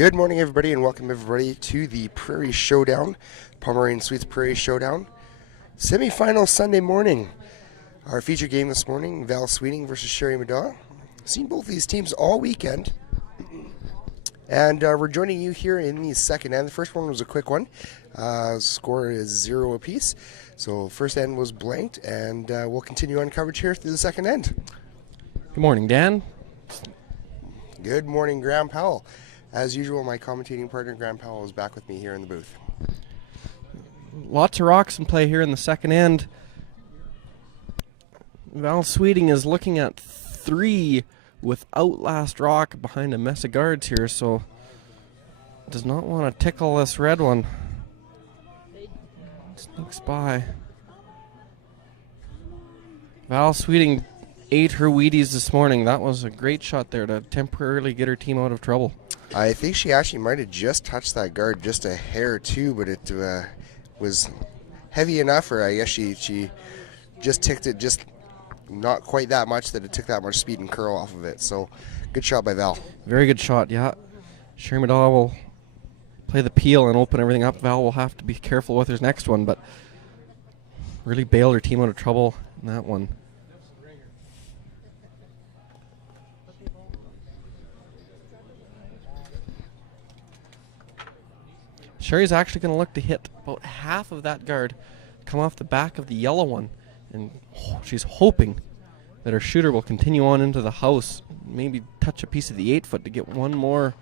Good morning, everybody, and welcome everybody to the Prairie Showdown, Pomeroy and Sweets Prairie Showdown, semifinal Sunday morning. Our feature game this morning, Val Sweeting versus Sherry Middaugh. Seen both these teams all weekend, and we're joining you here in the second end. The first one was a quick one. Score is 0 apiece, so first end was blanked, and we'll continue on coverage here through the second end. Good morning, Dan. Good morning, Graham Powell. As usual, my commentating partner, Graham Powell, is back with me here in the booth. Lots of rocks in play here in the second end. Val Sweeting is looking at 3 without last rock behind a mess of guards here, so does not want to tickle this red one. Sneaks by. Val Sweeting ate her Wheaties this morning. That was a great shot there to temporarily get her team out of trouble. I think she actually might have just touched that guard just a hair too, but it was heavy enough, or I guess she just ticked it just not quite that much that it took that much speed and curl off of it. So good shot by Val. Very good shot, yeah. Sherry Middaugh will play the peel and open everything up. Val will have to be careful with his next one, but really bailed her team out of trouble in that one. Sherry's actually going to look to hit about half of that guard, come off the back of the yellow one, and she's hoping that her shooter will continue on into the house, maybe touch a piece of the 8-foot to get one more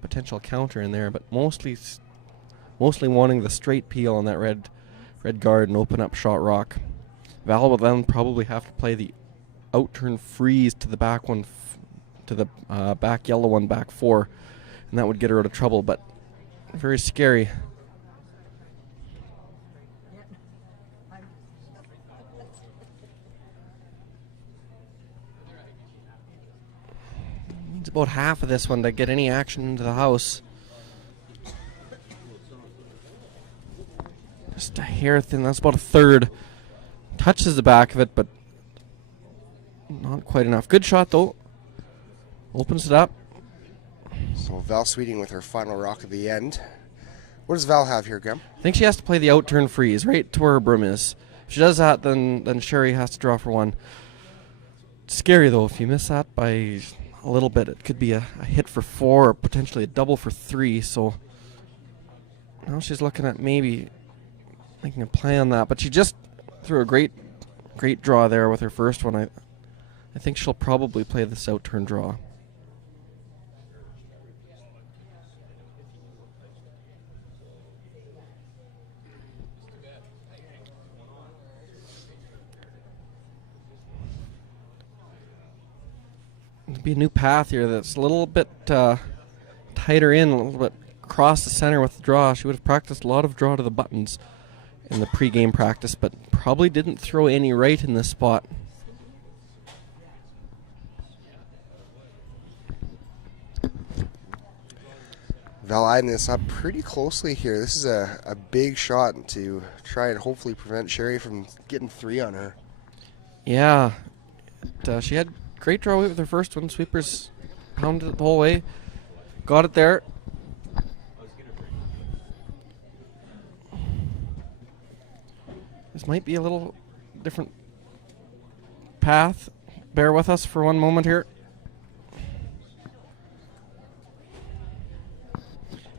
potential counter in there, but mostly wanting the straight peel on that red guard and open up shot rock. Val will then probably have to play the out-turn freeze to the back one, to the back yellow one, back 4, and that would get her out of trouble, but very scary. Needs about half of this one to get any action into the house. Just a hair thin, that's about a third. Touches the back of it, but not quite enough. Good shot though. Opens it up. So Val Sweeting with her final rock at the end. What does Val have here, Graham? I think she has to play the out-turn freeze right to where her broom is. If she does that, then Sherry has to draw for one. Scary though, if you miss that by a little bit, it could be a hit for 4 or potentially a double for 3. So now she's looking at maybe making a play on that, but she just threw a great draw there with her first one. I think she'll probably play this out-turn draw. There'll be a new path here that's a little bit tighter in, a little bit across the center with the draw. She would have practiced a lot of draw to the buttons in the pregame practice, but probably didn't throw any right in this spot. Val eyeing this up pretty closely here. This is a big shot to try and hopefully prevent Sherry from getting 3 on her. Yeah, she had great draw weight with her first one. Sweepers pounded it the whole way. Got it there. This might be a little different path. Bear with us for one moment here.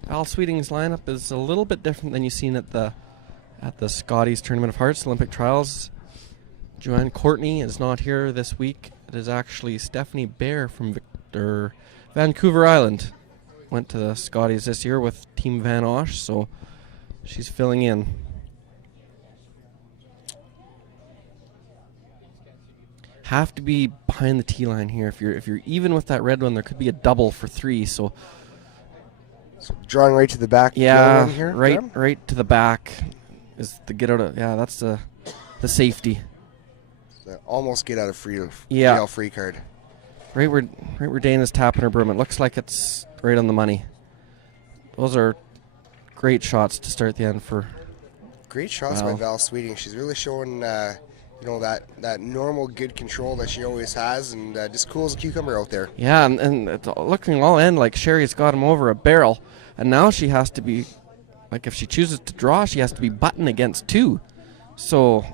Val Sweeting's lineup is a little bit different than you've seen at the Scotties Tournament of Hearts Olympic Trials. Joanne Courtney is not here this week. It is actually Stephanie Bear from Vancouver Island. Went to the Scotties this year with Team Van Osh, so she's filling in. Have to be behind the tee line here. If you're even with that red one, there could be a double for 3. So drawing right to the back. Yeah, here, right to the back is the get out of. Yeah, that's the safety. Almost get out of free card. Right where Dana's tapping her broom. It looks like it's right on the money. Those are great shots to start the end for. Great shots by Val Sweeting. She's really showing that normal good control that she always has, and just cool as a cucumber out there. Yeah, and it's looking all in like Sherry's got him over a barrel, and now she has to be, like if she chooses to draw, she has to be button against 2. So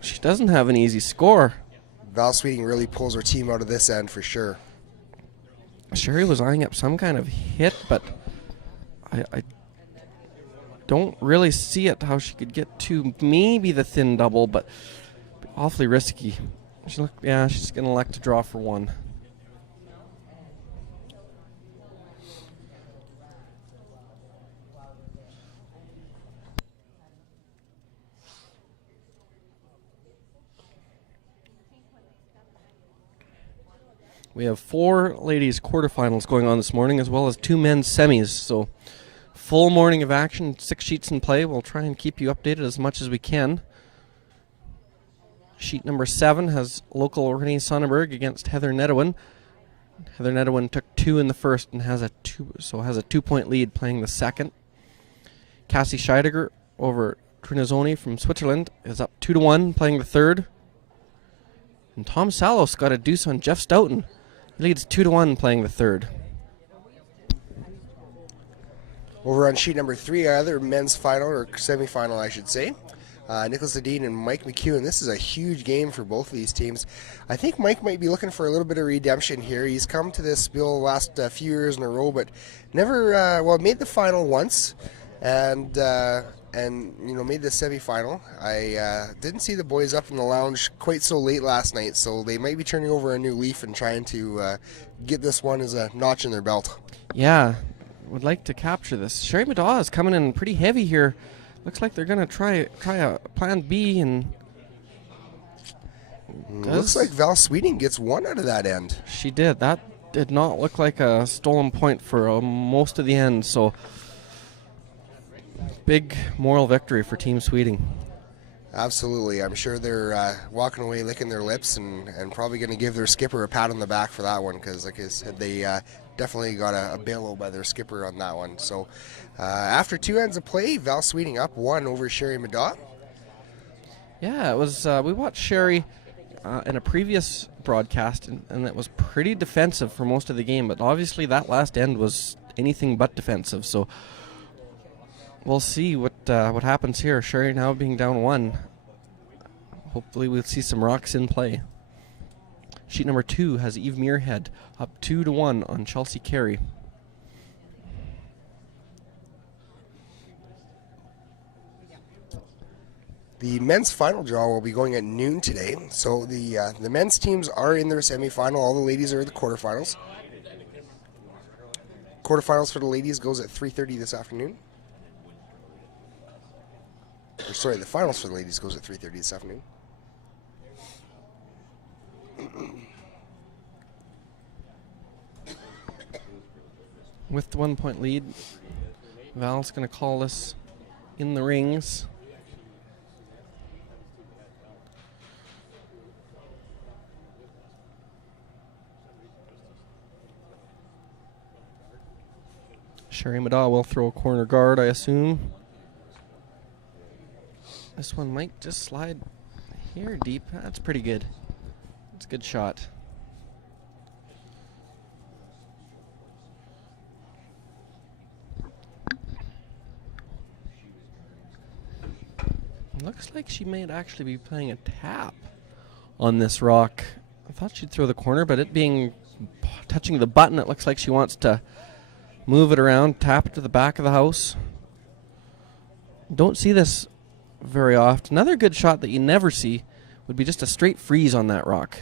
she doesn't have an easy score. Val Sweeting really pulls her team out of this end for sure. Sherry was eyeing up some kind of hit, but I don't really see it how she could get to maybe the thin double, but awfully risky. She's going to elect to draw for 1. We have 4 ladies quarterfinals going on this morning, as well as 2 men's semis. So full morning of action, 6 sheets in play. We'll try and keep you updated as much as we can. Sheet number 7 has local Renee Sonnenberg against Heather Nedowin. Heather Nedowin took 2 in the first and has a 2-point lead playing the second. Cassie Scheidegger over Trinazzoni from Switzerland is up 2-1 playing the third. And Tom Salos got a deuce on Jeff Stoughton. He leads 2-1 playing the third. Over on sheet number 3, either men's final or semifinal, I should say. Nicholas Ledeen and Mike McEwen. This is a huge game for both of these teams. I think Mike might be looking for a little bit of redemption here. He's come to this bill last few years in a row, but never made the final once, and made the semifinal. I didn't see the boys up in the lounge quite so late last night, so they might be turning over a new leaf and trying to get this one as a notch in their belt. Yeah, would like to capture this. Sherry Middaugh is coming in pretty heavy here. Looks like they're going to try a plan B, and looks like Val Sweeting gets 1 out of that end. She did. That did not look like a stolen point for most of the end, so big moral victory for Team Sweeting. Absolutely. I'm sure they're walking away licking their lips and probably going to give their skipper a pat on the back for that one, because like I said, they definitely got a bail by their skipper on that one. So after 2 ends of play, Val Sweeting up 1 over Sherry Middaugh. Yeah, it was. We watched Sherry in a previous broadcast, and it was pretty defensive for most of the game, but obviously that last end was anything but defensive. So we'll see what happens here. Sherry now being down 1. Hopefully we'll see some rocks in play. Sheet number 2 has Eve Muirhead up 2-1 on Chelsea Carey. The men's final draw will be going at noon today. So the men's teams are in their semifinal. All the ladies are in the quarterfinals. Quarterfinals for the ladies goes at 3:30 this afternoon. Or sorry, the finals for the ladies goes at 3:30 this afternoon. With the 1-point lead, Val's going to call this in the rings. Sherry Middaugh will throw a corner guard, I assume. This one might just slide here deep. That's pretty good. It's a good shot. Looks like she might actually be playing a tap on this rock. I thought she'd throw the corner, but it being touching the button, it looks like she wants to move it around, tap it to the back of the house. Don't see this very often. Another good shot that you never see would be just a straight freeze on that rock.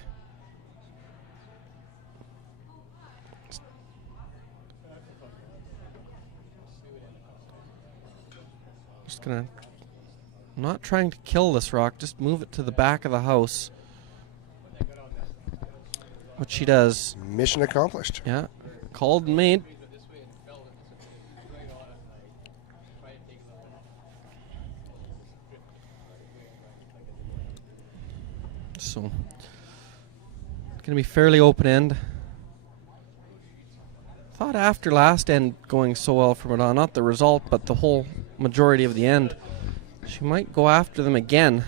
Just gonna, not trying to kill this rock, just move it to the back of the house. What she does. Mission accomplished. Yeah, called and made. So, it's going to be fairly open end. Thought after last end going so well for Middaugh, not the result, but the whole majority of the end, she might go after them again.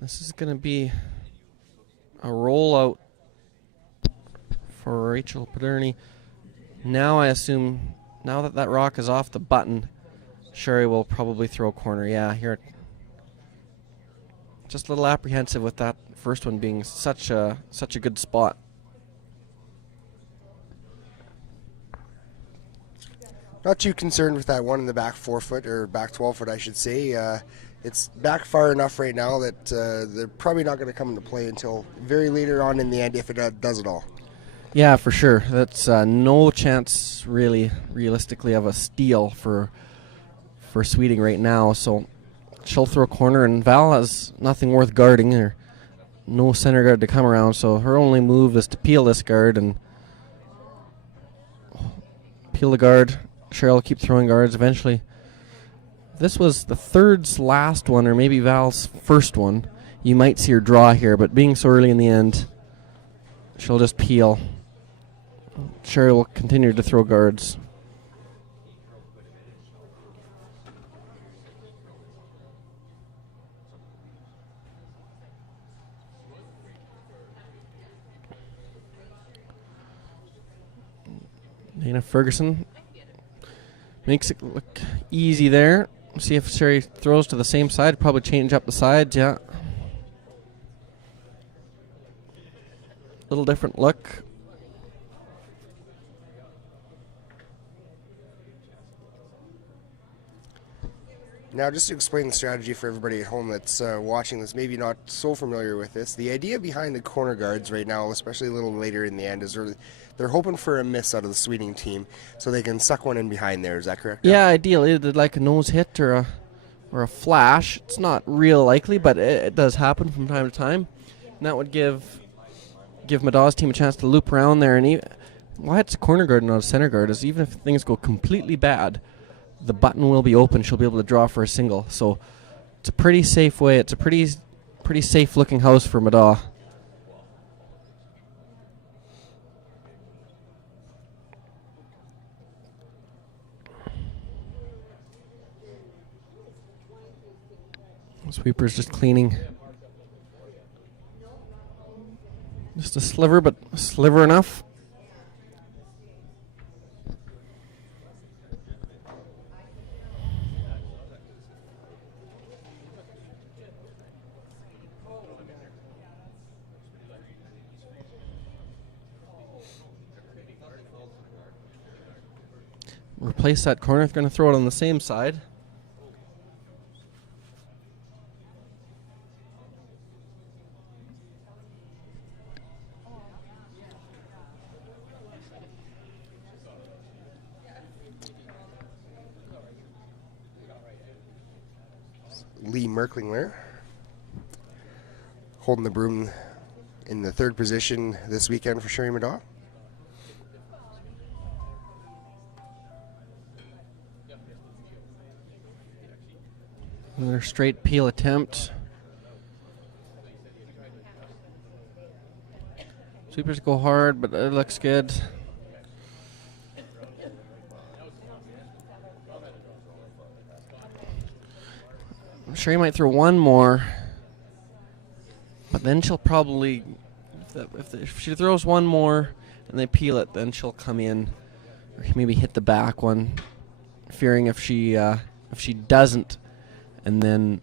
This is going to be a rollout for Rachel Paderny. Now I assume, now that that rock is off the button, Sherry will probably throw a corner. Yeah, here. Just a little apprehensive with that first one being such a good spot. Not too concerned with that one in the back 4 foot, or back 12 foot, I should say. It's back far enough right now that they're probably not going to come into play until very later on in the end, if it does at all. Yeah, for sure. That's no chance, really, realistically, of a steal for Sweeting right now. So she'll throw a corner, and Val has nothing worth guarding, or no center guard to come around. So her only move is to peel this guard and peel the guard. Cheryl will keep throwing guards eventually. This was the third's last one, or maybe Val's first one. You might see her draw here, but being so early in the end, she'll just peel. Sherry will continue to throw guards. Dana Ferguson makes it look easy there. See if Sherry throws to the same side. Probably change up the sides, yeah. Little different look. Now, just to explain the strategy for everybody at home that's watching this, maybe not so familiar with this, the idea behind the corner guards right now, especially a little later in the end, is they're hoping for a miss out of the Sweeting team so they can suck one in behind there. Is that correct? Yeah, ideally, like a nose hit or a flash. It's not real likely, but it does happen from time to time. And that would give Middaugh's team a chance to loop around there. And why it's a corner guard and not a center guard is even if things go completely bad, the button will be open. She'll be able to draw for a single. So it's a pretty safe way. It's a pretty safe looking house for Middaugh. Sweeper's just cleaning. Just a sliver, but a sliver enough. Replace that corner. They're going to throw it on the same side. Lee Merklingler holding the broom in the third position this weekend for Sherry Middaugh. Another straight peel attempt. Sweepers go hard, but it looks good. I'm sure he might throw one more, but then she'll probably, if she throws one more and they peel it, then she'll come in, or maybe hit the back one, fearing if she doesn't, and then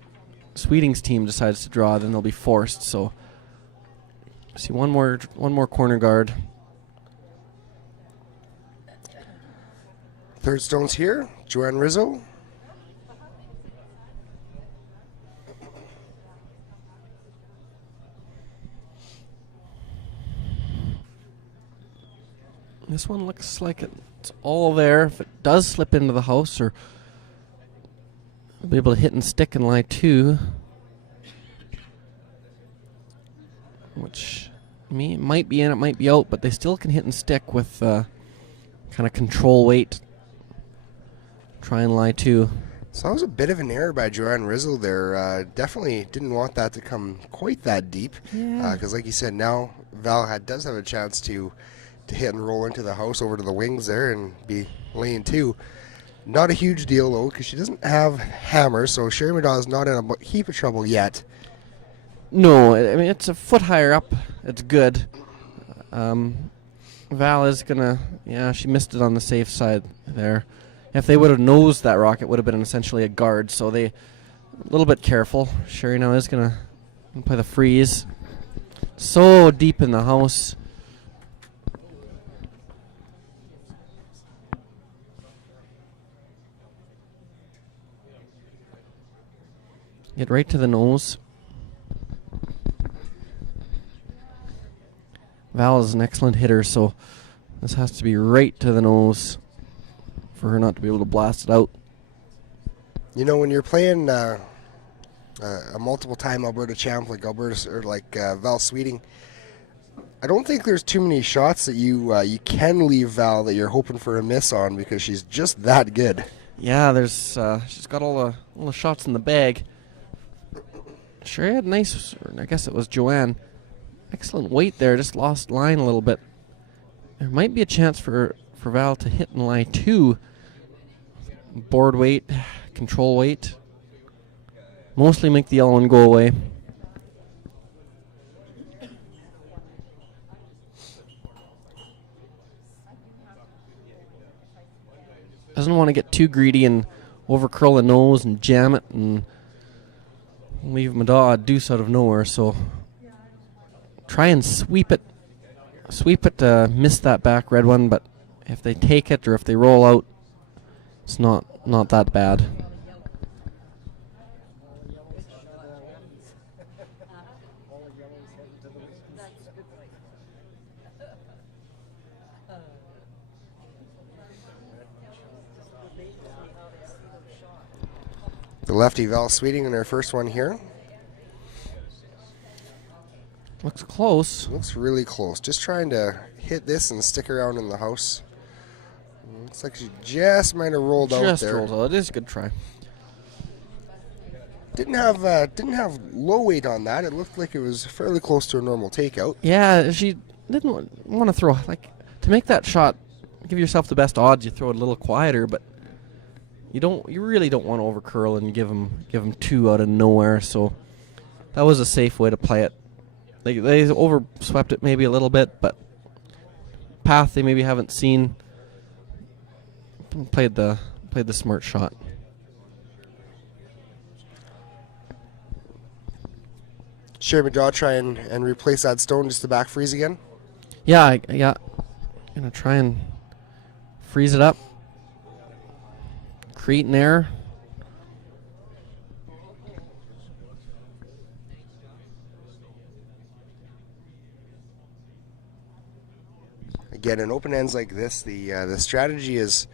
Sweeting's team decides to draw, then they'll be forced. So, see one more corner guard. Third stones here, Joanne Rizzo. This one looks like it's all there. If it does slip into the house, or we'll be able to hit and stick and lie two, which might be in, it might be out, but they still can hit and stick with kind of control weight. Try and lie two. So that was a bit of an error by Joanne Rizzo there. Definitely didn't want that to come quite that deep. Because like you said, now Val does have a chance to hit and roll into the house over to the wings there and be laying two. Not a huge deal, though, because she doesn't have hammer, so Sherry Middaugh is not in a heap of trouble yet. No, I mean, it's a foot higher up. It's good. Val is gonna, yeah, she missed it on the safe side there. If they would have nosed that rock, it would have been essentially a guard. So they, a little bit careful. Sherry now is gonna play the freeze. So deep in the house. Get right to the nose. Val is an excellent hitter, so this has to be right to the nose for her not to be able to blast it out. You know, when you're playing a multiple-time Alberta champ like Alberta or like Val Sweeting, I don't think there's too many shots that you can leave Val that you're hoping for a miss on because she's just that good. Yeah, there's she's got all the shots in the bag. Sure, had nice. I guess it was Joanne. Excellent weight there. Just lost line a little bit. There might be a chance for Val to hit in line 2. Board weight, control weight. Mostly make the yellow one go away. Doesn't want to get too greedy and over curl the nose and jam it and leave Middaugh a deuce out of nowhere. So try and sweep it. Miss that back red one, but if they take it or if they roll out, it's not that bad. The lefty Val Sweeting in her first one here. Looks close. Looks really close. Just trying to hit this and stick around in the house. Looks like she just might have rolled out there. Just rolled out. It is a good try. Didn't have low weight on that. It looked like it was fairly close to a normal takeout. Yeah, she didn't want to throw, like, to make that shot, give yourself the best odds, you throw it a little quieter, but you really don't want to over curl and give them 2 out of nowhere. So that was a safe way to play it. They overswept it maybe a little bit, but path they maybe haven't seen. Played the smart shot. Sherry Middaugh try and replace that stone just to back freeze again. Yeah. Gonna try and freeze it up. Create an error. Again, in open ends like this, the strategy is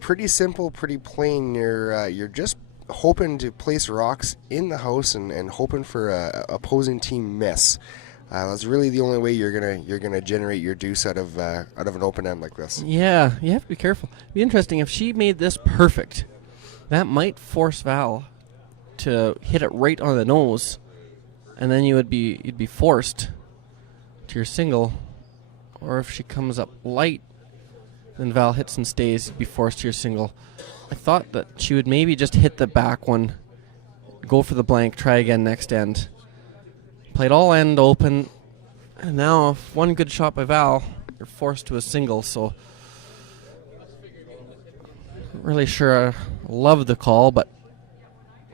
pretty simple, pretty plain. You're just hoping to place rocks in the house and hoping for a opposing team miss. That's really the only way you're gonna generate your deuce out of an open end like this. Yeah, you have to be careful. It'd be interesting if she made this perfect. That might force Val to hit it right on the nose, and then you'd be forced to your single. Or if she comes up light, then Val hits and stays, you'd be forced to your single. I thought that she would maybe just hit the back one, go for the blank, try again next end. Played all end open, and now if one good shot by Val, you're forced to a single, so not really sure I love the call, but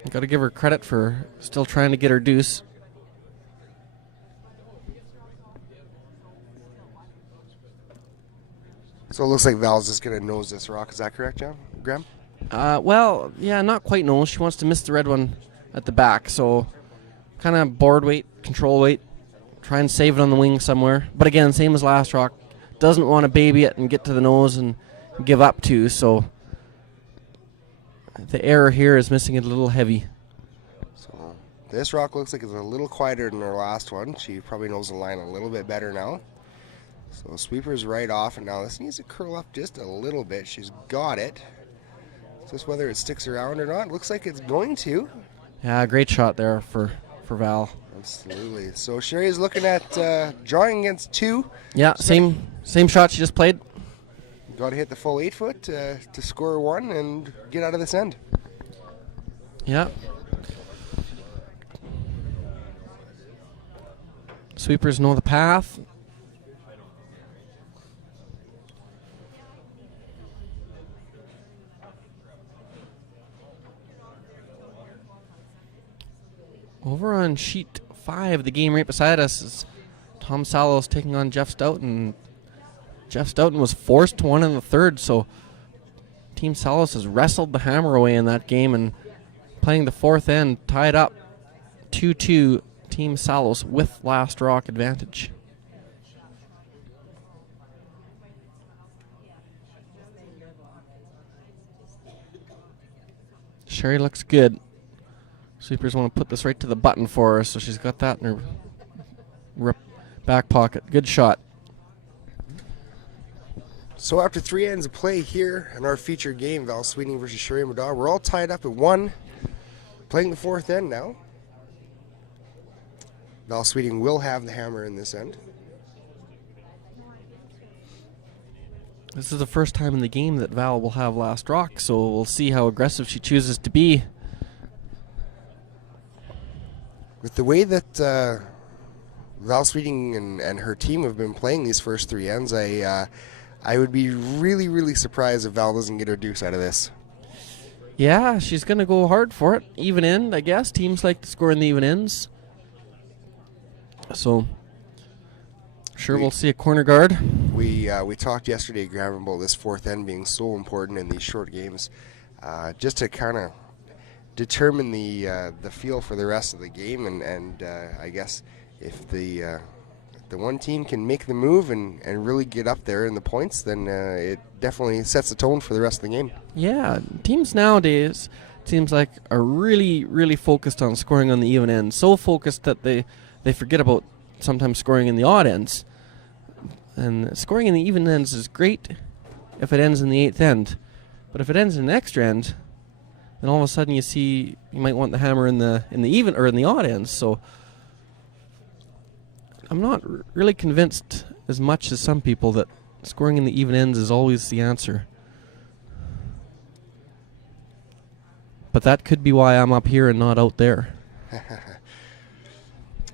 I gotta give her credit for still trying to get her deuce. So it looks like Val's just going to nose this rock. Is that correct, Graham? Well, yeah, not quite nose. She wants to miss the red one at the back, so kind of board weight, control weight, try and save it on the wing somewhere. But again, same as last rock, doesn't want to baby it and get to the nose and give up to, so the error here is missing it a little heavy. So this rock looks like it's a little quieter than her last one. She probably knows the line a little bit better now. So sweeper's right off, and now this needs to curl up just a little bit. She's got it. Just whether it sticks around or not. Looks like it's going to. Yeah, great shot there for Val. Absolutely. So Sherry's looking at drawing against 2. Yeah, same shot she just played. Got to hit the full 8 foot to score 1 and get out of this end. Yeah. Sweepers know the path. Over on sheet 5, the game right beside us is Tom Salos taking on Jeff Stoughton. Jeff Stoughton was forced to one in the third, so Team Salos has wrestled the hammer away in that game and playing the fourth end, tied up 2-2, Team Salos with last rock advantage. Sherry looks good. Sweepers want to put this right to the button for her, so she's got that in her back pocket. Good shot. So after 3 ends of play here in our featured game, Val Sweeting versus Sherry Middaugh, we're all tied up at 1, playing the fourth end now. Val Sweeting will have the hammer in this end. This is the first time in the game that Val will have last rock, so we'll see how aggressive she chooses to be. With the way that Val Sweeting and her team have been playing these first 3 ends, I would be really, really surprised if Val doesn't get her deuce out of this. Yeah, she's going to go hard for it. Even end, I guess. Teams like to score in the even ends. So, sure we'll see a corner guard. We talked yesterday, Graham, about this fourth end being so important in these short games, just to kind of determine the feel for the rest of the game, and I guess if the one team can make the move and really get up there in the points, then it definitely sets the tone for the rest of the game. Yeah, teams nowadays, seems like, are really, really focused on scoring on the even ends. So focused that they forget about sometimes scoring in the odd ends. And scoring in the even ends is great if it ends in the eighth end. But if it ends in the extra end, then all of a sudden you might want the hammer in the even or in the odd ends. So I'm not really convinced as much as some people that scoring in the even ends is always the answer. But that could be why I'm up here and not out there.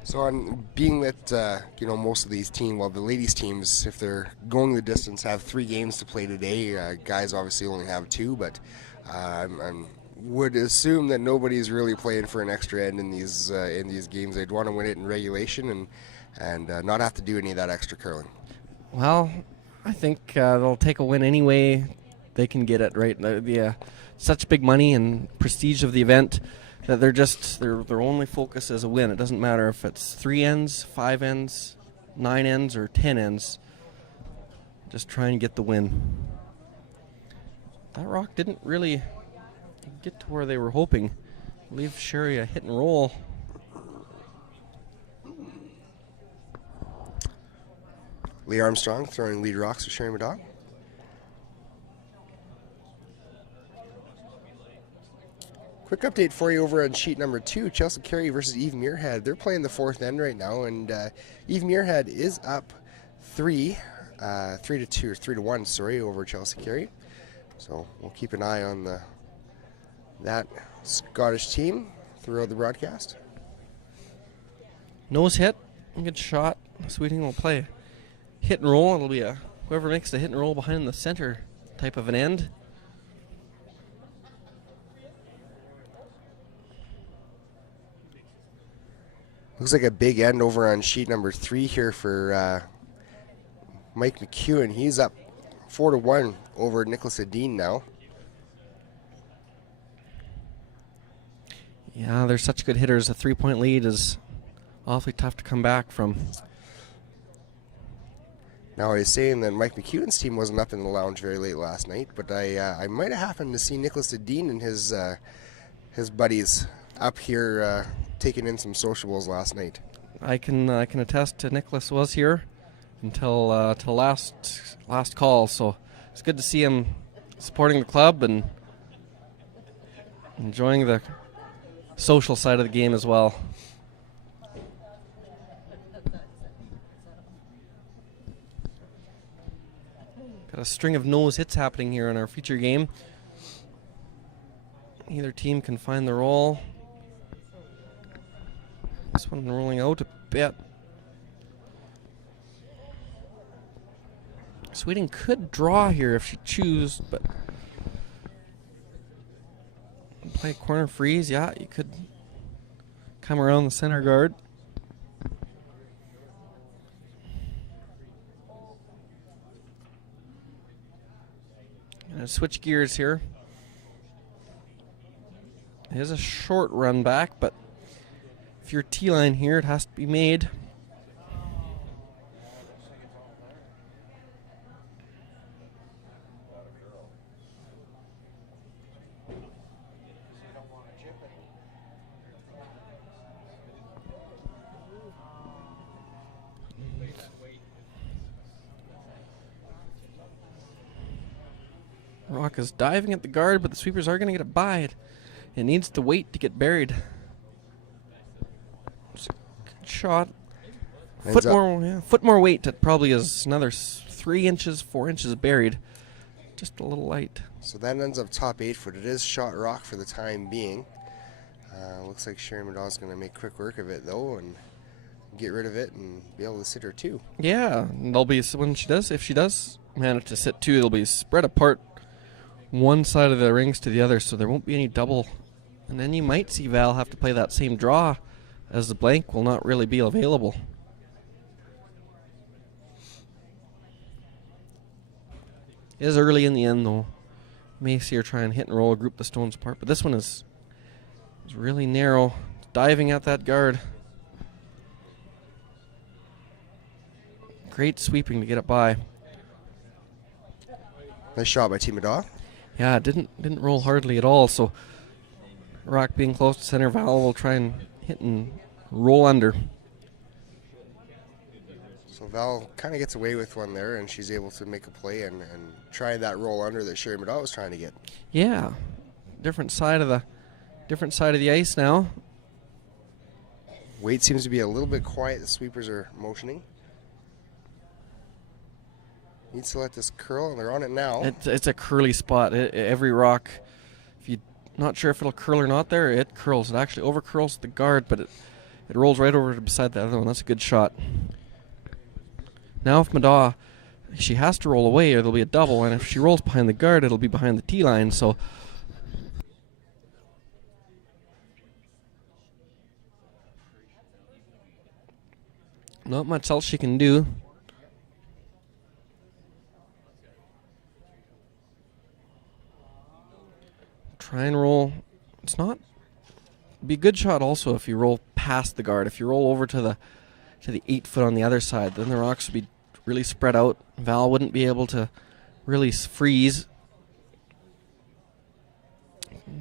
So on being that most of these teams, well, the ladies teams, if they're going the distance, have 3 games to play today. Guys obviously only have 2, but I would assume that nobody's really playing for an extra end in these games. They'd want to win it in regulation and not have to do any of that extra curling. Well, I think they'll take a win anyway. They can get it, right? Such big money and prestige of the event that their only focus is a win. It doesn't matter if it's 3 ends, 5 ends, 9 ends, or 10 ends. Just try and get the win. That rock didn't really get to where they were hoping. Leave Sherry a hit and roll. Lee Armstrong throwing lead rocks for Sherry Middaugh. Quick update for you over on sheet number 2, Chelsea Carey versus Eve Muirhead. They're playing the fourth end right now, and Eve Muirhead is up 3-2 or 3-1, sorry, over Chelsea Carey. So we'll keep an eye on that Scottish team throughout the broadcast. Nose hit, good shot. Sweeting will play hit and roll. It'll be whoever makes the hit and roll behind the center type of an end. Looks like a big end over on sheet number 3 here for Mike McEwen. He's up 4-1 over Nicholas Adine now. Yeah, they're such good hitters. A 3-point lead is awfully tough to come back from. Now, I was saying that Mike McEwen's team wasn't up in the lounge very late last night, but I might have happened to see Nicholas Adine and his buddies up here taking in some sociables last night. I can attest to Nicholas was here until till last call, so it's good to see him supporting the club and enjoying the social side of the game as well. Got a string of nose hits happening here in our feature game. Either team can find the roll. This one rolling out a bit. Sweeting could draw here if she chooses, but play corner freeze. Yeah, you could come around the center guard. Gonna switch gears here. It is a short run back, but if you're T-line here, it has to be made. Rock is diving at the guard, but the sweepers are going to get it by it. It needs to wait to get buried. It's a good shot. Foot more weight. That probably is another 3 inches, 4 inches buried. Just a little light. So that ends up top 8 foot. It is shot rock for the time being. Looks like Sherry Middaugh is going to make quick work of it though, and get rid of it and be able to sit her 2. Yeah, and they'll be if she does manage to sit 2, they'll be spread apart one side of the rings to the other, so there won't be any double. And then you might see Val have to play that same draw, as the blank will not really be available. It is early in the end, though. You may see her try and hit and roll, group the stones apart, but this one is really narrow, diving at that guard. Great sweeping to get it by. Nice shot by Team Middaugh. Yeah, it didn't roll hardly at all, so Rock being close to center, Val will try and hit and roll under. So Val kind of gets away with one there, and she's able to make a play and try that roll under that Sherry Middaugh was trying to get. Yeah, different side of the ice now. Wade seems to be a little bit quiet. The sweepers are motioning. Needs to let this curl, and they're on it now. It's a curly spot. Every rock, if you're not sure if it'll curl or not there, it curls. It actually over curls the guard, but it rolls right over to beside the other one. That's a good shot. Now if Middaugh, she has to roll away or there'll be a double, and if she rolls behind the guard, it'll be behind the T line. So not much else she can do. Try and roll. It's not. Be a good shot also if you roll past the guard. If you roll over to the 8 foot on the other side, then the rocks would be really spread out. Val wouldn't be able to really freeze.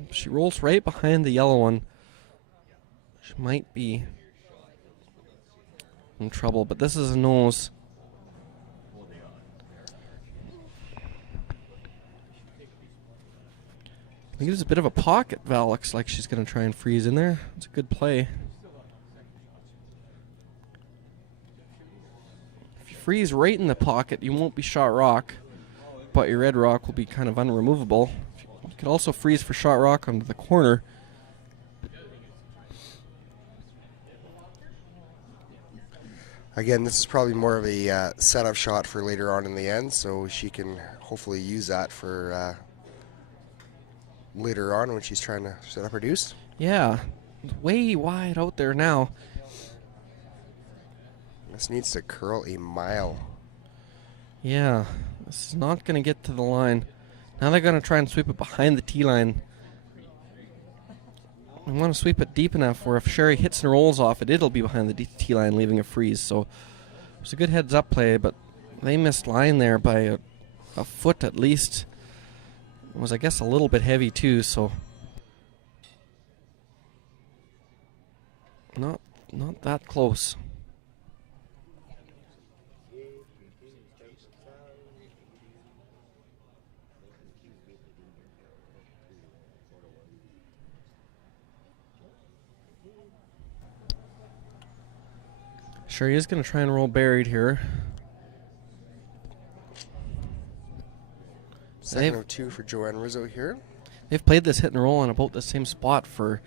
She rolls right behind the yellow one. She might be in trouble, but this is a nose. I think there's a bit of a pocket. Val looks like she's going to try and freeze in there. It's a good play. If you freeze right in the pocket, you won't be shot rock, but your red rock will be kind of unremovable. You could also freeze for shot rock onto the corner. Again, this is probably more of a setup shot for later on in the end, so she can hopefully use that for later on when she's trying to set up her deuce. Yeah, way wide out there now. This needs to curl a mile. Yeah, this is not going to get to the line. Now they're going to try and sweep it behind the T line. I want to sweep it deep enough where if Sherry hits and rolls off it, it'll be behind the T line, leaving a freeze. So it was a good heads-up play, but they missed line there by a foot at least. It was, I guess, a little bit heavy too, so not that close. Sherry is going to try and roll buried here. Second of 2 for Joanne Rizzo here. They've played this hit and roll on about the same spot for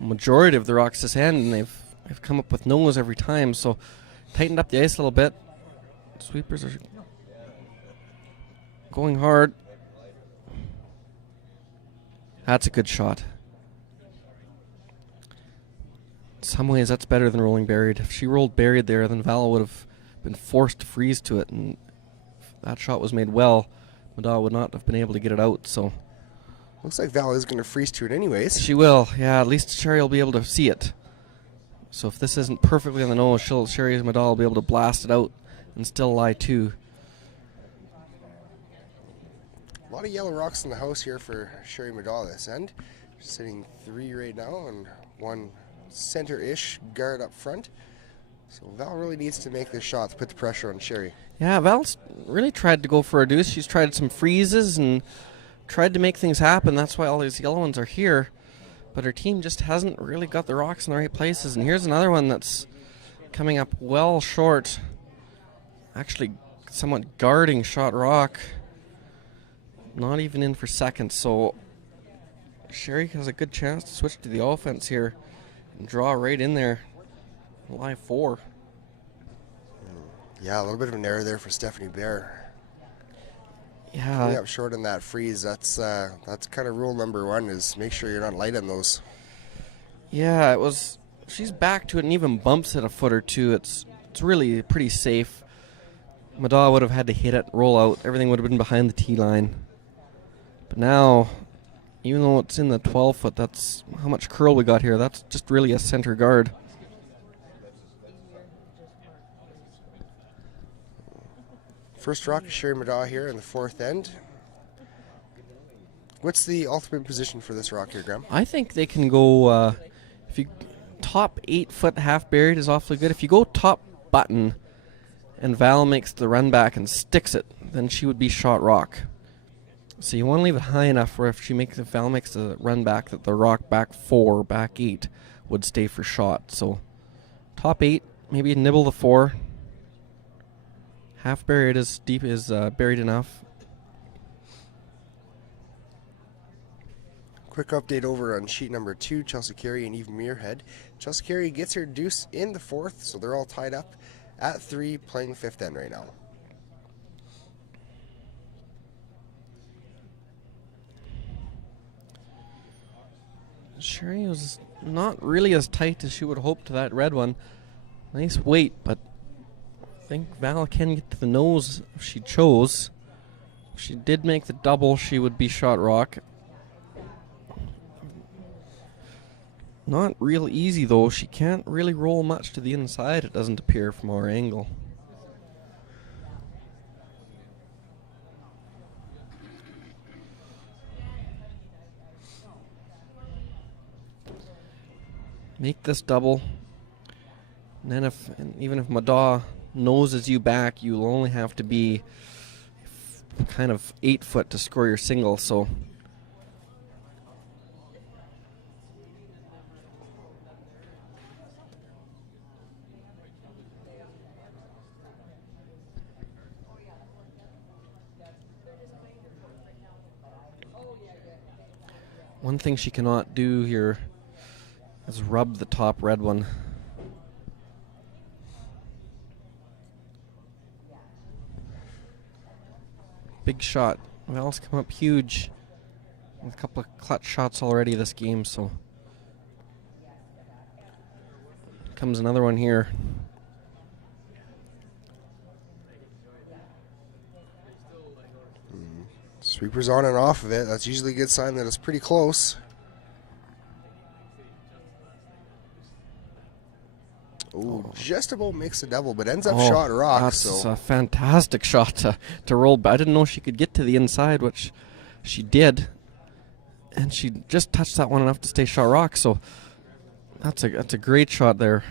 majority of the rocks this end, and they've come up with nose every time. So tightened up the ice a little bit. Sweepers are Going hard. That's a good shot. In some ways, that's better than rolling buried. If she rolled buried there, then Val would have been forced to freeze to it, and if that shot was made well, Middaugh would not have been able to get it out, so... Looks like Val is going to freeze to it anyways. She will, yeah. At least Sherry will be able to see it. So if this isn't perfectly on the nose, Sherry Middaugh will be able to blast it out and still lie two. A lot of yellow rocks in the house here for Sherry Middaugh this end. She's sitting 3 right now and 1 center-ish guard up front. So Val really needs to make this shot to put the pressure on Sherry. Yeah, Val's really tried to go for a deuce. She's tried some freezes and tried to make things happen. That's why all these yellow ones are here. But her team just hasn't really got the rocks in the right places. And here's another one that's coming up well short. Actually, somewhat guarding shot rock. Not even in for second. So Sherry has a good chance to switch to the offense here and draw right in there. Lie 4. Yeah, a little bit of an error there for Stephanie Bear. Yeah. Coming up short on that freeze. That's kind of rule number 1 is make sure you're not light on those. Yeah, it was. She's back to it and even bumps it a foot or two. It's really pretty safe. Middaugh would have had to hit it, roll out. Everything would have been behind the tee line. But now, even though it's in the 12 foot, that's how much curl we got here. That's just really a center guard. First rock is Sherry Middaugh here in the 4th end. What's the ultimate position for this rock here, Graham? I think they can go, if you top 8 foot half buried is awfully good. If you go top button and Val makes the run back and sticks it, then she would be shot rock. So you want to leave it high enough where if Val makes the run back, that the rock back 4, back 8 would stay for shot. So top 8, maybe nibble the 4. Half buried is deep is buried enough. Quick update over on sheet number 2, Chelsea Carey and Eve Muirhead. Chelsea Carey gets her deuce in the 4th, so they're all tied up at 3, playing 5th end right now. Sherry was not really as tight as she would hope to that red one. Nice weight, but I think Val can get to the nose if she chose. If she did make the double, she would be shot rock. Not real easy though. She can't really roll much to the inside, it doesn't appear from our angle. Make this double, and then even if Middaugh noses you back, you'll only have to be kind of 8 foot to score your single. So one thing she cannot do here is rub the top red one. Big shot. Val's come up huge. A couple of clutch shots already this game, so comes another one here. Sweepers on and off of it. That's usually a good sign that it's pretty close. Ooh, just about makes a double, but ends up shot rock. That's a fantastic shot to roll. I didn't know she could get to the inside, which she did. And she just touched that one enough to stay shot rock, so that's a great shot there.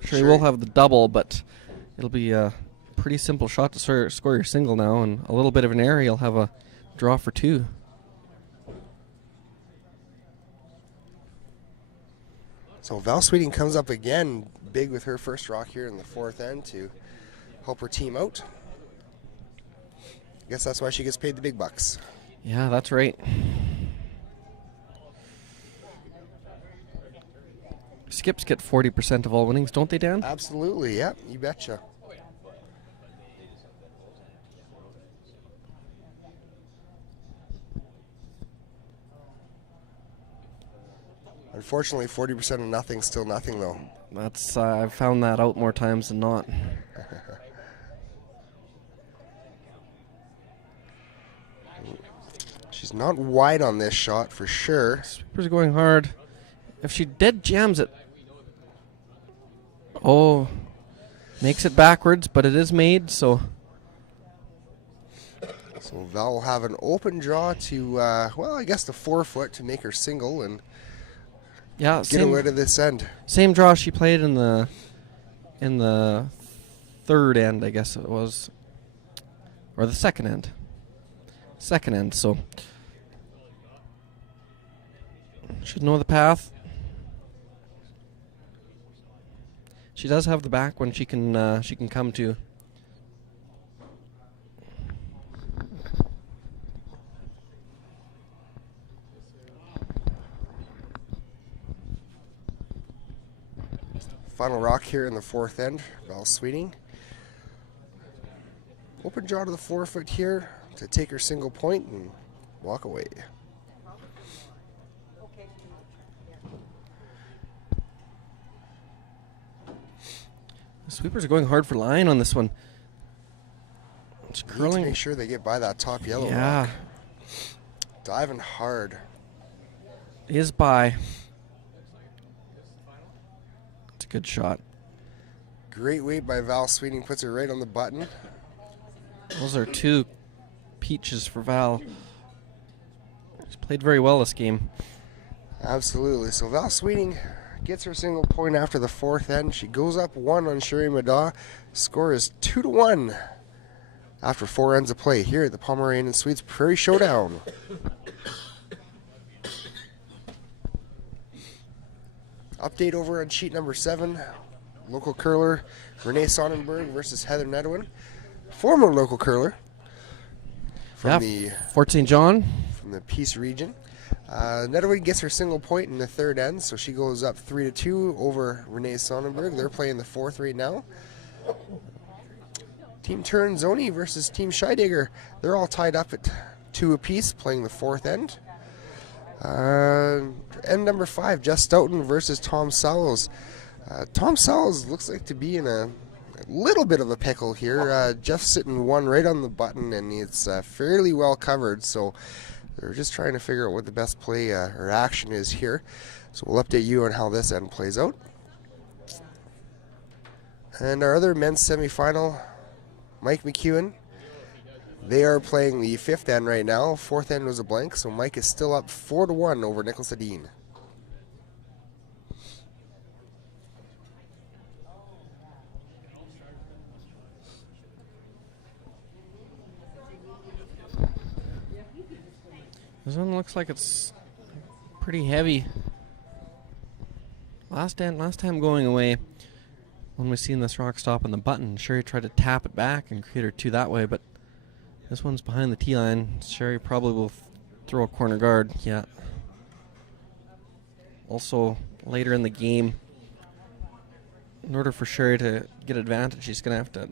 Sure, you will have the double, but it'll be a pretty simple shot to score your single now, and a little bit of an error, you'll have a draw for 2. So Val Sweeting comes up again big with her first rock here in the 4th end to help her team out. I guess that's why she gets paid the big bucks. Yeah, that's right. Skips get 40% of all winnings, don't they, Dan? Absolutely, yeah, you betcha. Unfortunately, 40% of nothing, still nothing though. That's I've found that out more times than not. She's not wide on this shot for sure. Sweeper's going hard. If she dead jams it. Oh, makes it backwards, but it is made, so. So Val will have an open draw to, well, I guess the 4-foot to make her single and get away to this end. Same draw she played in the third end, I guess it was, or the second end. So should know the path. She does have the back when she can come to. Final rock here in the 4th end, Val Sweeting. Open draw to the 4-foot here to take her single point and walk away. The sweepers are going hard for line on this one. It's curling. Make sure they get by that top yellow rock. Diving hard. Is by. It's a good shot. Great weight by Val Sweeting, puts her right on the button. Those are 2 peaches for Val. She's played very well this game. Absolutely. So Val Sweeting gets her single point after the 4th end. She goes up 1 on Sherry Middaugh. Score is 2-1 after 4 ends of play here at the Pomeroy and Suites Prairie Showdown. Update over on sheet number 7. Local curler Renee Sonnenberg versus Heather Nedwin. Former local curler from the Fort St. John. From the Peace region. Nedwin gets her single point in the 3rd end, so she goes up 3-2 over Renee Sonnenberg. They're playing the 4th right now. Team Turnzoni versus Team Scheidegger. They're all tied up at 2 apiece, playing the 4th end. End number 5, Jess Stoughton versus Tom Sallows. Tom Sallows looks like to be in a little bit of a pickle here. Jeff's sitting 1 right on the button, and it's fairly well covered, so they're just trying to figure out what the best play or action is here. So we'll update you on how this end plays out. And our other men's semifinal, Mike McEwen. They are playing the 5th end right now. 4th end was a blank, so Mike is still up 4-1 over Nicholas Adine. This one looks like it's pretty heavy. Last time going away, when we seen this rock stop on the button, Sherry tried to tap it back and create her 2 that way, but this one's behind the tee line. Sherry probably will throw a corner guard. Yeah. Also, later in the game, in order for Sherry to get advantage, she's going to have to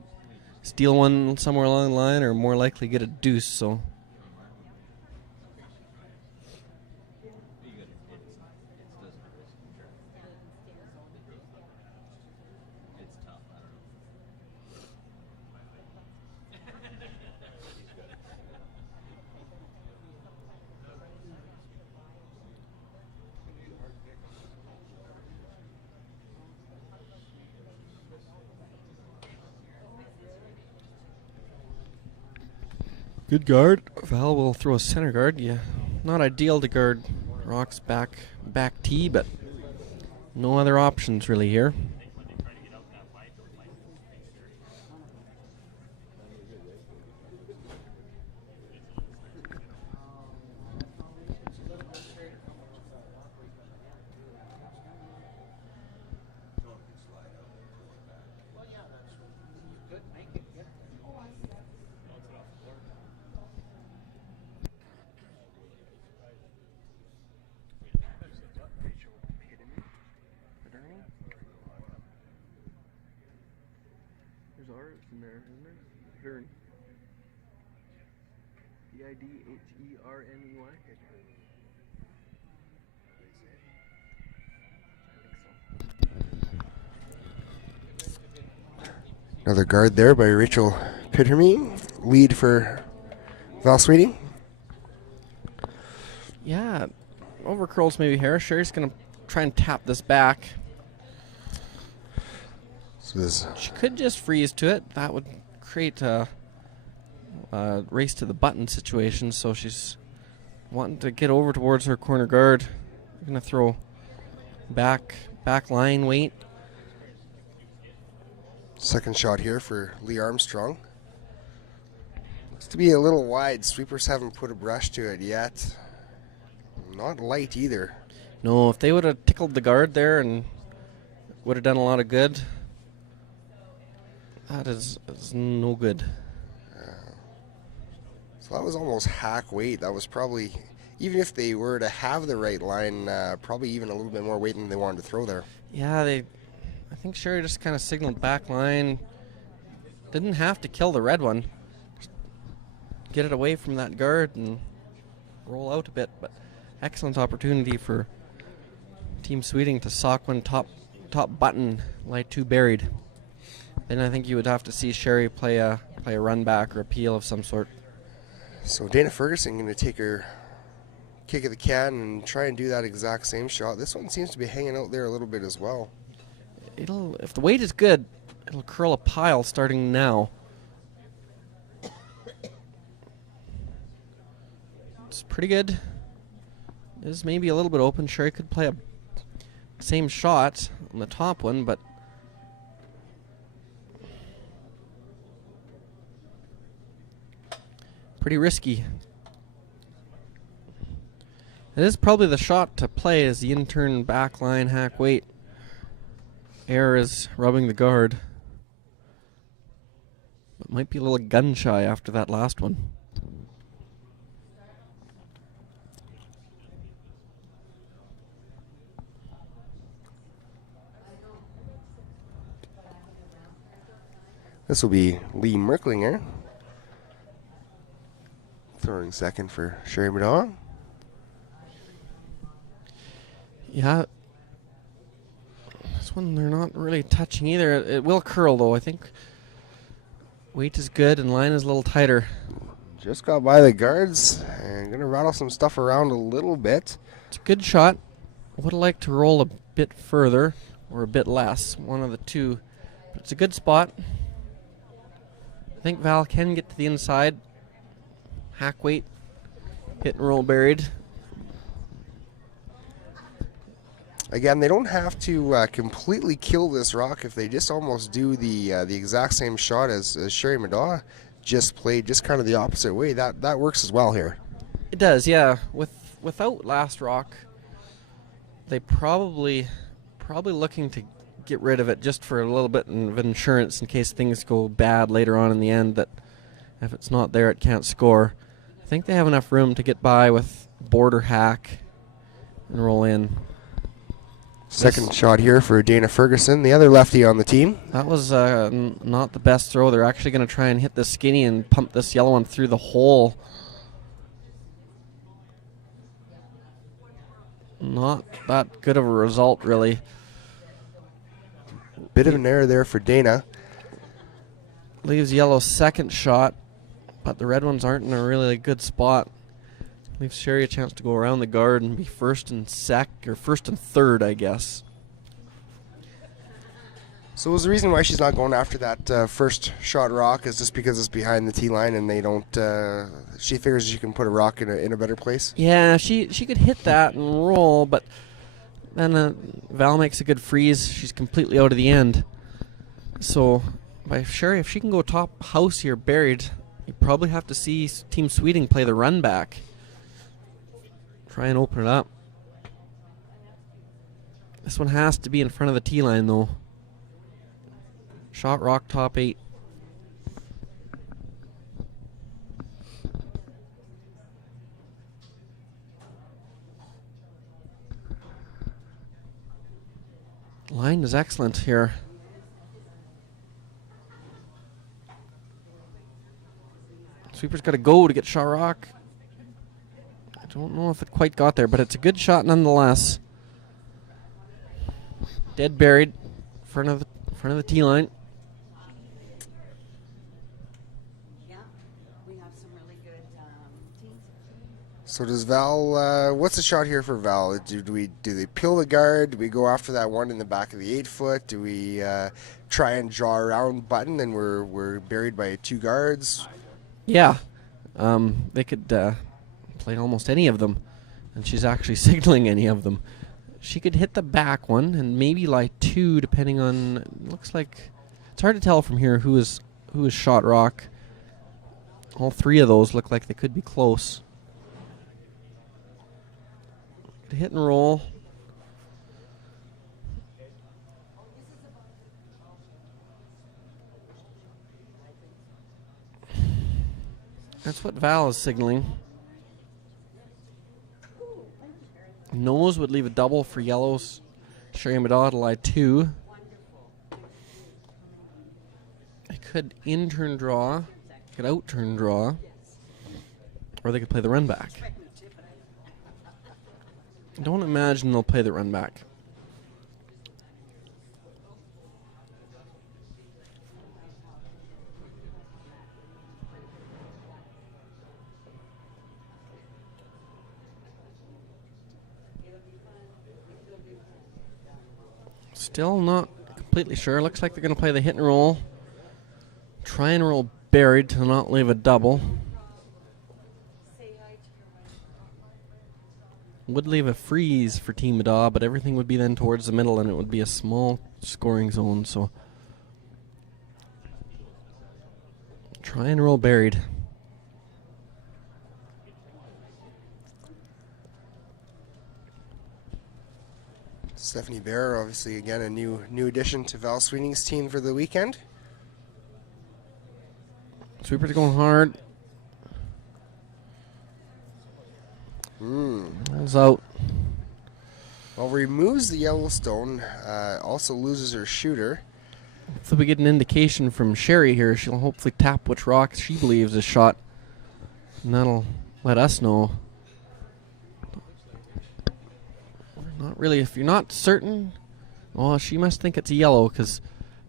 steal one somewhere along the line or more likely get a deuce, so. Good guard. Val will throw a center guard. Yeah, not ideal to guard Rock's back tee, but no other options really here. There's R's in there, isn't there? Hearn. Bidherny. Another guard there by Rachel Pitterme. Lead for Val Sweeting. Yeah, over curls maybe here. Sherry's going to try and tap this back. So she could just freeze to it. That would create a race to the button situation. So she's wanting to get over towards her corner guard. Going to throw back line weight. Second shot here for Lee Armstrong. Looks to be a little wide. Sweepers haven't put a brush to it yet. Not light either. No, if they would have tickled the guard there and would have done a lot of good. That is no good. So that was almost hack weight. That was probably, even if they were to have the right line, probably even a little bit more weight than they wanted to throw there. Yeah, I think Sherry just kind of signaled back line. Didn't have to kill the red one. Just get it away from that guard and roll out a bit. But excellent opportunity for Team Sweeting to sock one top button, light 2 buried. Then I think you would have to see Sherry play a run back or a peel of some sort. So Dana Ferguson going to take her kick of the can and try and do that exact same shot. This one seems to be hanging out there a little bit as well. If the weight is good, it'll curl a pile starting now. It's pretty good. It is maybe a little bit open. Sherry could play a same shot on the top one, but pretty risky. It is probably the shot to play as the intern back line hack weight. Air is rubbing the guard. But might be a little gun shy after that last one. This will be Lee Merklinger. Throwing second for Sherry Middaugh. Yeah. This one they're not really touching either. It will curl though. I think weight is good and line is a little tighter. Just got by the guards and going to rattle some stuff around a little bit. It's a good shot. Would have liked to roll a bit further or a bit less. One of the two. But it's a good spot. I think Val can get to the inside. Hack weight. Hit and roll buried. Again, they don't have to completely kill this rock if they just almost do the exact same shot as Sherry Middaugh just played, just kind of the opposite way. That works as well here. It does, yeah. Without last rock, they probably looking to get rid of it just for a little bit of insurance in case things go bad later on in the end, that if it's not there it can't score. I think they have enough room to get by with border hack and roll in. Second shot here for Dana Ferguson, the other lefty on the team. That was not the best throw. They're actually going to try and hit the skinny and pump this yellow one through the hole. Not that good of a result, really. Bit of an error there for Dana. Leaves yellow's second shot, but the red ones aren't in a really good spot. Leaves Sherry a chance to go around the guard and be first and third, I guess. So was the reason why she's not going after that first shot rock is just because it's behind the tee line and they don't. She figures she can put a rock in a better place. Yeah, she could hit that and roll, but then Val makes a good freeze. She's completely out of the end. So by Sherry, if she can go top house here buried, you probably have to see Team Sweeting play the run back. Try and open it up. This one has to be in front of the tee line though. Shot rock top 8. Line is excellent here. Sweeper's got to go to get shot rock. I don't know if it quite got there, but it's a good shot nonetheless. Dead buried, front of the tee line. some really good teams. So does Val, what's the shot here for Val? Do they peel the guard? Do we go after that one in the back of the 8-foot? Do we try and draw around button and we're buried by 2 guards? Yeah. They could play almost any of them, and she's actually signaling any of them. She could hit the back one and maybe lie 2, depending on. Looks like it's hard to tell from here who is shot rock. All 3 of those look like they could be close. Hit and roll. That's what Val is signaling. Nose would leave a double for yellows. Sherry Middaugh to lie 2. I could in-turn draw, could out-turn draw, or they could play the run back. Don't imagine they'll play the run back. Still not completely sure. Looks like they're going to play the hit and roll. Try and roll buried to not leave a double. Would leave a freeze for Team Middaugh, but everything would be then towards the middle, and it would be a small scoring zone. So try and roll buried. Stephanie Bear, obviously, again, a new addition to Val Sweeting's team for the weekend. Sweeper's going hard. Ball's out. Well, removes the Yellowstone, also loses her shooter. If we get an indication from Sherry here, she'll hopefully tap which rock she believes is shot, and that'll let us know. Not really. If you're not certain, well, she must think it's a yellow, because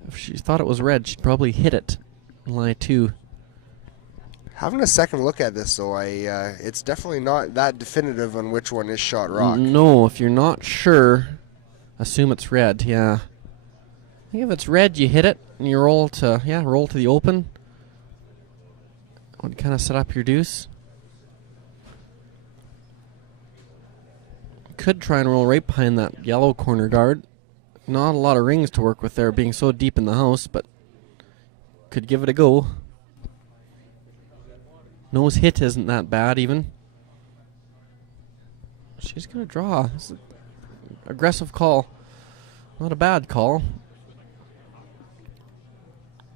if she thought it was red, she'd probably hit it and lie 2. Having a second look at this, though, it's definitely not that definitive on which one is shot rock. No, if you're not sure, assume it's red. Yeah, I think if it's red, you hit it and you roll to the open. Would kind of set up your deuce. Could try and roll right behind that yellow corner guard. Not a lot of rings to work with there, being so deep in the house, but could give it a go. Nose hit isn't that bad even. She's going to draw. This is an aggressive call. Not a bad call.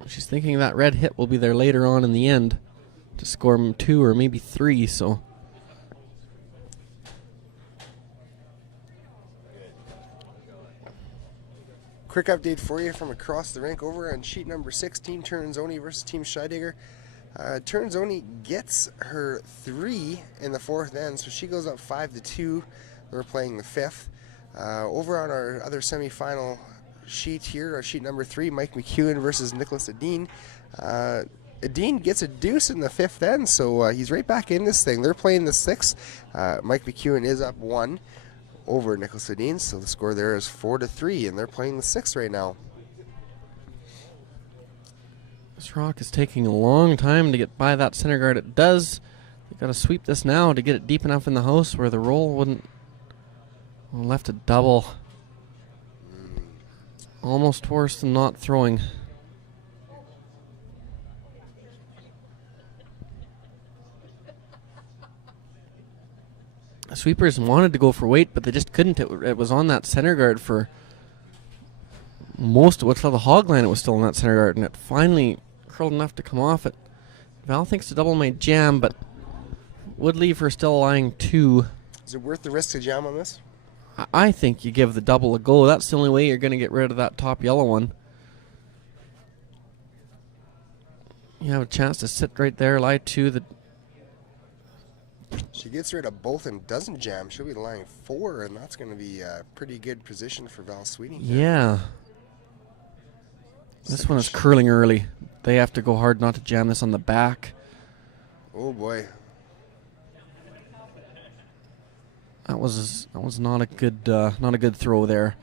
She's thinking that red hit will be there later on in the end to score 2 or maybe 3, so. Quick update for you from across the rink over on sheet number 16, Turnzoni versus Team Scheidegger. Turnzoni gets her 3 in the 4th end, so she goes up 5-2. We're playing the 5th. Over on our other semifinal sheet here, our sheet number 3, Mike McEwen versus Nicholas Adine. Adine gets a deuce in the 5th end, so he's right back in this thing. They're playing the 6th. Mike McEwen is up 1 over Nicholas Adine, so the score there is 4-3, and they're playing the 6th right now. This rock is taking a long time to get by that center guard. It does. You got to sweep this now to get it deep enough in the house where the roll wouldn't. Well, left a double. Almost worse than not throwing. The sweepers wanted to go for weight, but they just couldn't. It was on that center guard for most of what's the hog line. It was still on that center guard, and it finally curled enough to come off it. Val thinks the double might jam, but would leave her still lying 2. Is it worth the risk to jam on this? I think you give the double a go. That's the only way you're going to get rid of that top yellow one. You have a chance to sit right there, lie 2. She gets rid of both and doesn't jam. She'll be lying 4, and that's going to be a pretty good position for Val Sweeting. Yeah. This one is curling early. They have to go hard not to jam this on the back. Oh boy. That was not a good throw there.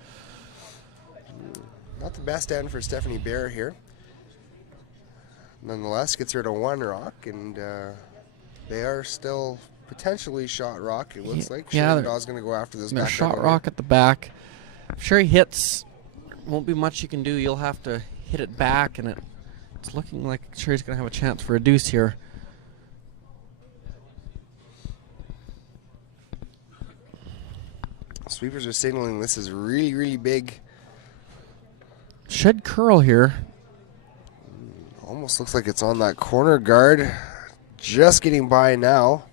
Not the best end for Stephanie Bear here. Nonetheless, gets her to 1 rock, and they are still potentially shot rock, it looks like. Yeah, Sherry Middaugh's going to go after this They're back shot end rock at the back. If Sherry hits, won't be much you can do. You'll have to hit it back, and it's looking like Sherry's going to have a chance for a deuce here. Sweepers are signaling this is really, really big. Should curl here. Almost looks like it's on that corner guard. Just getting by now.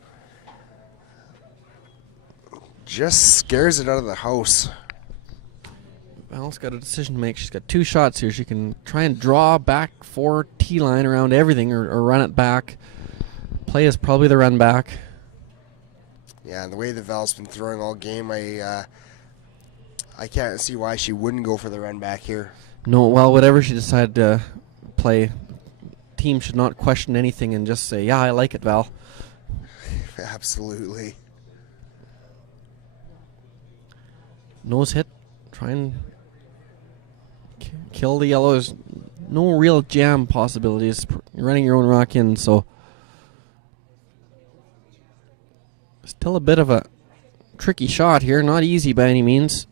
Just scares it out of the house. Val's got a decision to make. She's got 2 shots here. She can try and draw back 4 T-line around everything or run it back. Play is probably the run back. Yeah, and the way the Val's been throwing all game, I can't see why she wouldn't go for the run back here. No, well, whatever she decided to play, team should not question anything and just say, yeah, I like it, Val. Absolutely. Nose hit. Try and kill the yellows. No real jam possibilities. You're running your own rock in, so still a bit of a tricky shot here. Not easy by any means.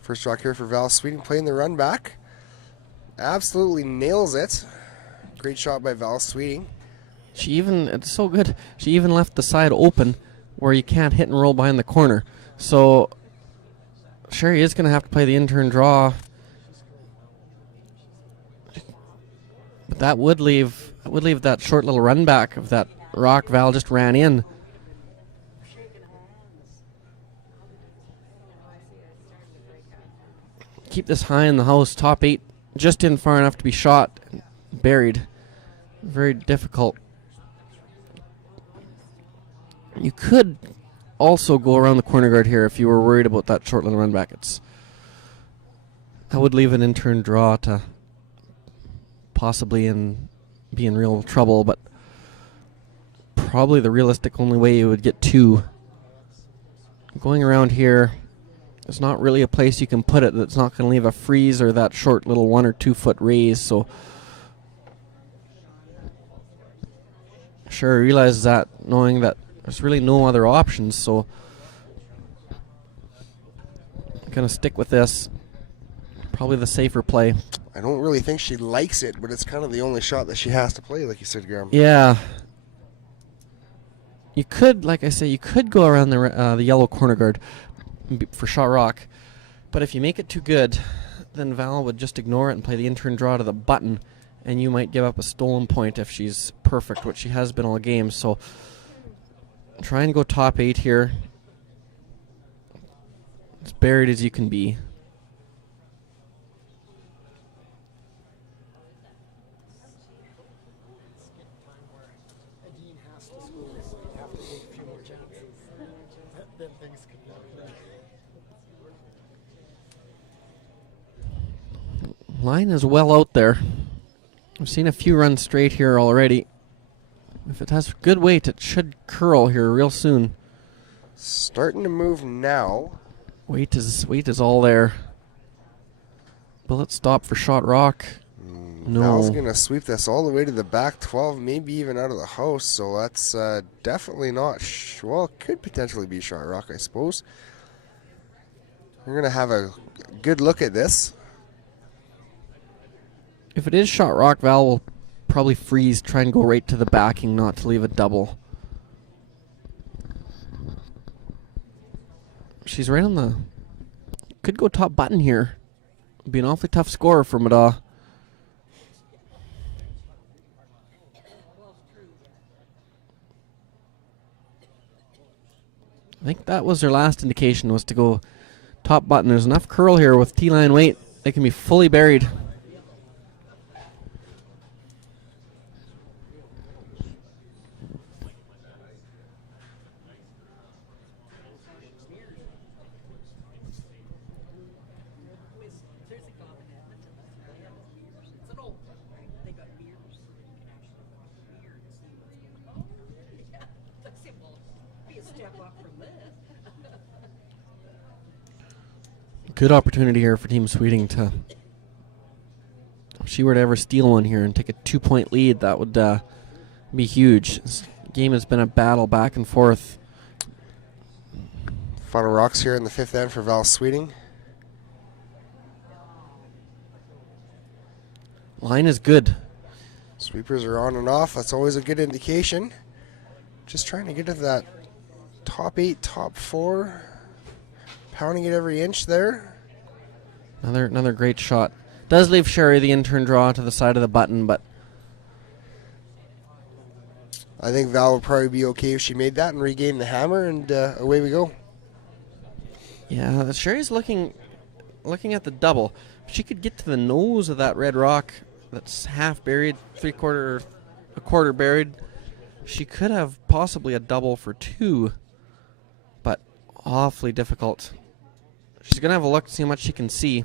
First rock here for Val Sweeting, playing the run back. Absolutely nails it. Great shot by Val Sweeting. It's so good. She even left the side open where you can't hit and roll behind the corner. So Sherry is going to have to play the in-turn draw. But that would leave that short little run back of that rock Val just ran in. Keep this high in the house, top 8, just in far enough to be shot, buried. Very difficult. You could also go around the corner guard here if you were worried about that short little run back. That would leave an in-turn draw to possibly be in real trouble, but probably the realistic only way you would get 2. Going around here, there's not really a place you can put it that's not going to leave a freeze or that short little 1 or 2 foot raise. So sure, realize that, knowing that there's really no other options. So I'm going to stick with this. Probably the safer play. I don't really think she likes it, but it's kind of the only shot that she has to play, like you said, Graham. Yeah. You could, like I say, you could go around the yellow corner guard for shot rock, but if you make it too good, then Val would just ignore it and play the in-turn draw to the button, and you might give up a stolen point if she's perfect, which she has been all game. So try and go top 8 here. As buried as you can be. Line is well out there. I've seen a few runs straight here already. If it has good weight, it should curl here real soon. Starting to move now. Weight is all there. Will it stop for shot rock? No. Val's going to sweep this all the way to the back 12, maybe even out of the house. So that's definitely not, well, it could potentially be shot rock, I suppose. We're going to have a good look at this. If it is shot rock, Val will probably freeze, try and go right to the backing, not to leave a double. She's right on the... Could go top button here. Be an awfully tough score for Middaugh. I think that was their last indication, was to go top button. There's enough curl here with T-line weight. They can be fully buried. Good opportunity here for Team Sweeting to, if she were to ever steal one here and take a 2-point lead, that would be huge. This game has been a battle back and forth. Final rocks here in the 5th end for Val Sweeting. Line is good. Sweepers are on and off. That's always a good indication. Just trying to get to that top 8, top 4. Pounding it every inch there. Another great shot. Does leave Sherry the in-turn draw to the side of the button, but I think Val would probably be okay if she made that and regained the hammer, and away we go. yeah, Sherry's looking at the double. If she could get to the nose of that red rock that's half buried, a quarter buried, she could have possibly a double for 2, but awfully difficult. She's going to have a look to see how much she can see.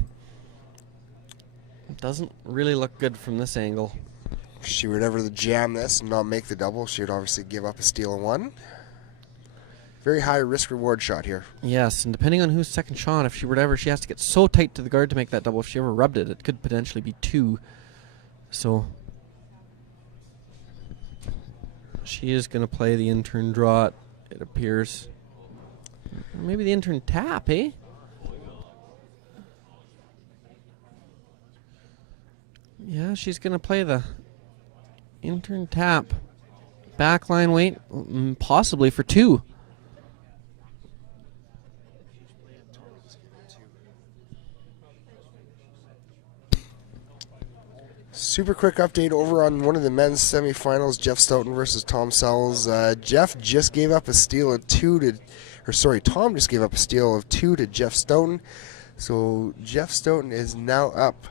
It doesn't really look good from this angle. If she would ever jam this and not make the double, she would obviously give up a steal of 1. Very high risk-reward shot here. Yes, and depending on whose second shot, if she were to ever, she has to get so tight to the guard to make that double. If she ever rubbed it, it could potentially be 2. So she is going to play the in-turn draw, it appears. Maybe the in-turn tap, eh? Yeah, she's going to play the in-turn tap. Backline weight, possibly for 2. Super quick update over on one of the men's semifinals, Jeff Stoughton versus Tom Sells. Jeff just gave up a steal of 2 to, Tom just gave up a steal of 2 to Jeff Stoughton. So Jeff Stoughton is now up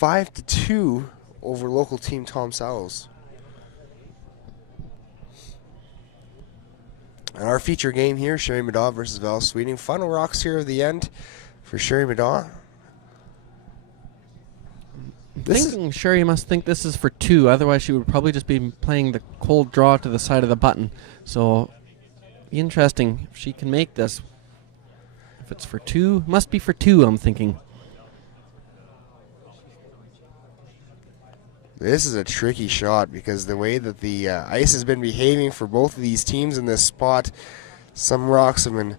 5-2 over local team Tom Sells. And our feature game here, Sherry Middaugh versus Val Sweeting. Final rocks here at the end for Sherry Middaugh. Thinking Sherry must think this is for 2, otherwise she would probably just be playing the cold draw to the side of the button. So, interesting if she can make this. If it's for 2, must be for 2, I'm thinking. This is a tricky shot because the way that the ice has been behaving for both of these teams in this spot, some rocks have been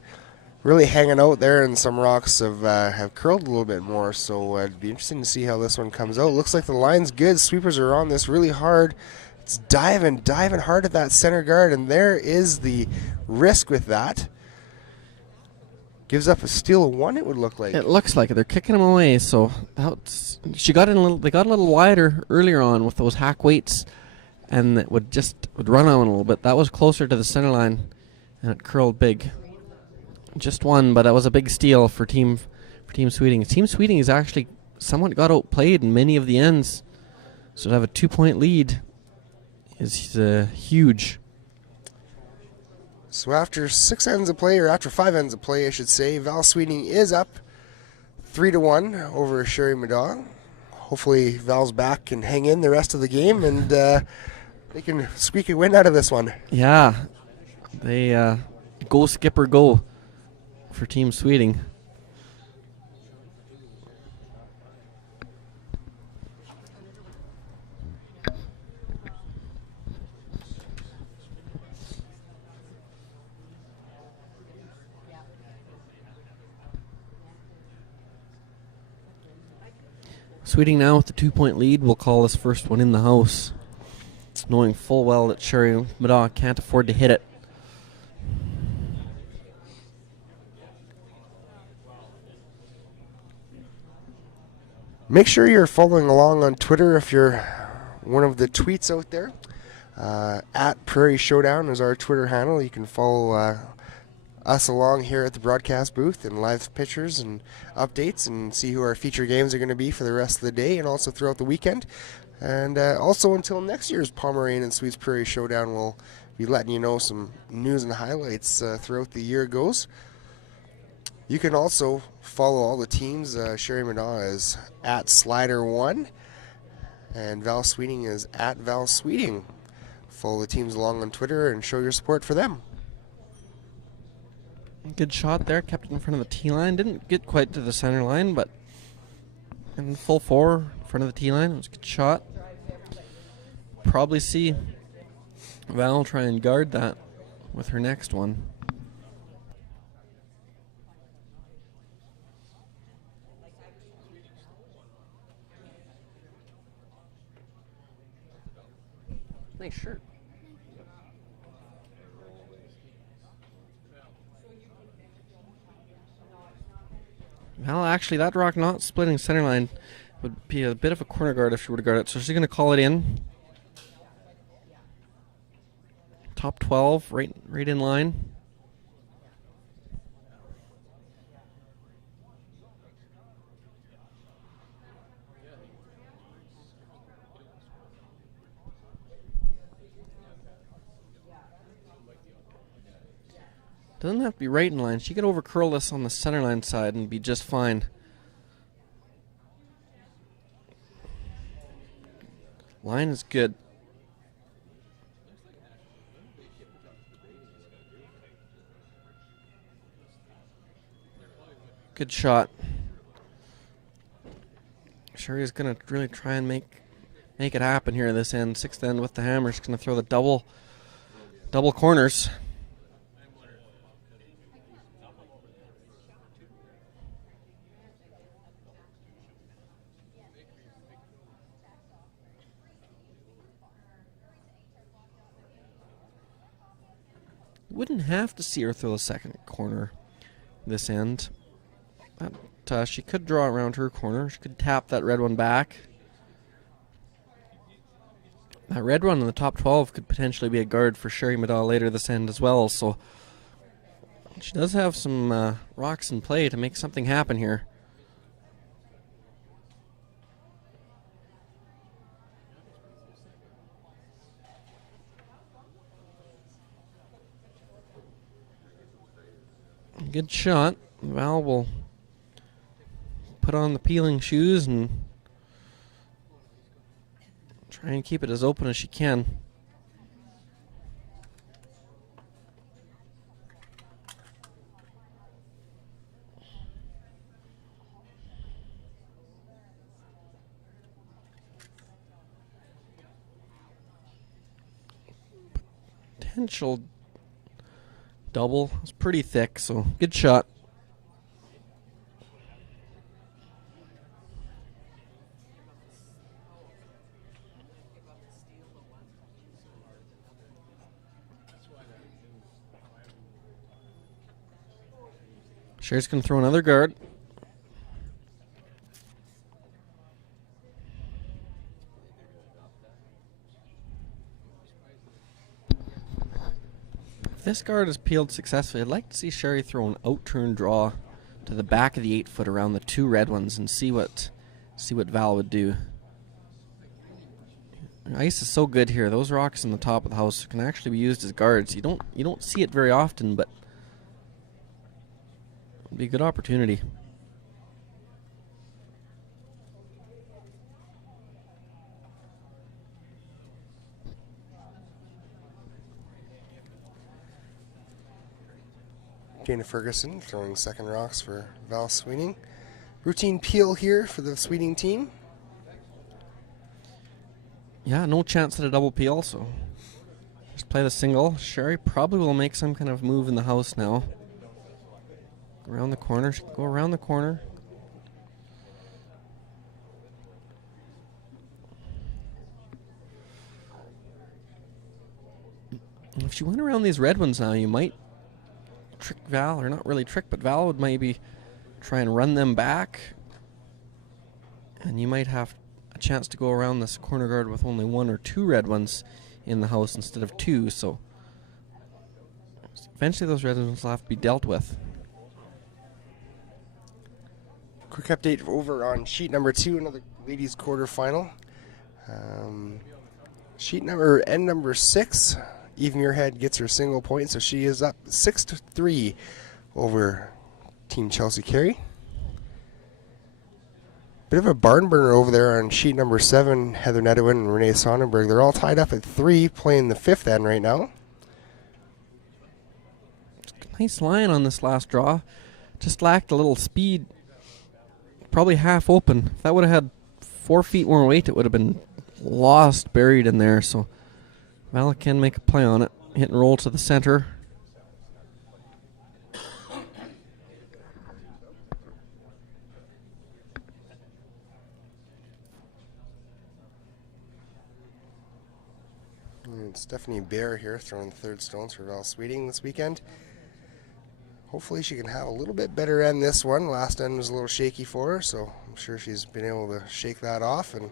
really hanging out there, and some rocks have curled a little bit more. So it'd be interesting to see how this one comes out. Looks like the line's good. Sweepers are on this really hard. It's diving hard at that center guard, and there is the risk with that. Gives up a steal of 1, it would look like. It looks like it. They're kicking him away. So she got in a little. They got a little wider earlier on with those hack weights, and it would run on a little bit. That was closer to the center line, and it curled big. Just 1, but that was a big steal for Team Sweeting. Team Sweeting is actually somewhat got outplayed in many of the ends, so to have a 2-point lead is huge. So after 6 ends of play, or after 5 ends of play, I should say, Val Sweeting is up 3-1 over Sherry Middaugh. Hopefully Val's back and hang in the rest of the game, and they can squeak a win out of this one. Yeah, they go skipper go for Team Sweeting. Sweeting now with the 2-point lead will call this first one in the house, knowing full well that Sherry Middaugh can't afford to hit it. Make sure you're following along on Twitter if you're one of the tweets out there. At Prairie Showdown is our Twitter handle. You can follow us along here at the broadcast booth and live pictures and updates and see who our feature games are going to be for the rest of the day and also throughout the weekend. And also until next year's Pomeroy and Sweets Prairie Showdown, we'll be letting you know some news and highlights throughout the year goes. You can also follow all the teams. Sherry Middaugh is at Slider1 and Val Sweeting is at Val Sweeting. Follow the teams along on Twitter and show your support for them. Good shot there. Kept it in front of the tee line. Didn't get quite to the center line, but in full four in front of the tee line. It was a good shot. Probably see Val try and guard that with her next one. Nice shirt. Well, actually, that rock not splitting center line would be a bit of a corner guard if she were to guard it. So she's going to call it in. Top 12, right in line. Doesn't have to be right in line. She could over curl this on the center line side and be just fine. Line is good. Good shot. Sherry's gonna really try and make it happen here at this end. Sixth end with the hammer. She's gonna throw the double corners. Wouldn't have to see her throw the second corner this end. But she could draw around her corner. She could tap that red one back. That red one in the top 12 could potentially be a guard for Sherry Middaugh later this end as well. So she does have some rocks in play to make something happen here. Good shot. Val will put on the peeling shoes and try and keep it as open as she can. Potential double. It's pretty thick, so good shot. Sherry's going to throw another guard. If this guard is peeled successfully, I'd like to see Sherry throw an out-turn draw to the back of the 8-foot around the two red ones and see what Val would do. Ice is so good here. Those rocks in the top of the house can actually be used as guards. You don't see it very often, but it'd be a good opportunity. Dana Ferguson throwing second rocks for Val Sweeting. Routine peel here for the Sweeting team. Yeah, no chance at a double peel, so just play the single. Sherry probably will make some kind of move in the house now. Around the corner. She can go around the corner. If she went around these red ones now, you might trick Val, or not really trick, but Val would maybe try and run them back, and you might have a chance to go around this corner guard with only one or two red ones in the house instead of two, so eventually those red ones will have to be dealt with. Quick update over on sheet number 2, another ladies quarterfinal. End number 6. Eve Muirhead gets her single point, so she is up 6-3 over Team Chelsea Carey. Bit of a barn burner over there on sheet number 7. Heather Nedewin and Renee Sonnenberg. They're all tied up at 3, playing the 5th end right now. Nice line on this last draw. Just lacked a little speed. Probably half open. If that would have had 4 feet more weight, it would have been lost, buried in there. So Val can make a play on it. Hit and roll to the center. And Stephanie Bear here throwing third stones for Val Sweeting this weekend. Hopefully she can have a little bit better end this one. Last end was a little shaky for her, so I'm sure she's been able to shake that off. And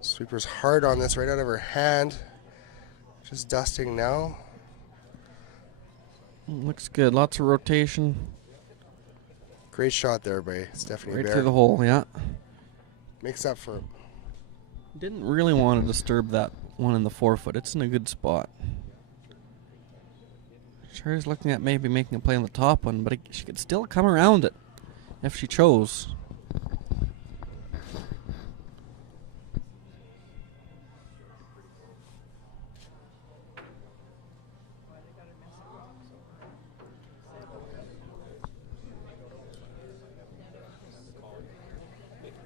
sweeper's hard on this right out of her hand. Just dusting now. Looks good. Lots of rotation. Great shot there by Stephanie Right Bear. through the hole, yeah. Makes up for it. Didn't really want to disturb that one in the 4-foot. It's in a good spot. Sherry's looking at maybe making a play on the top one, but she could still come around it if she chose.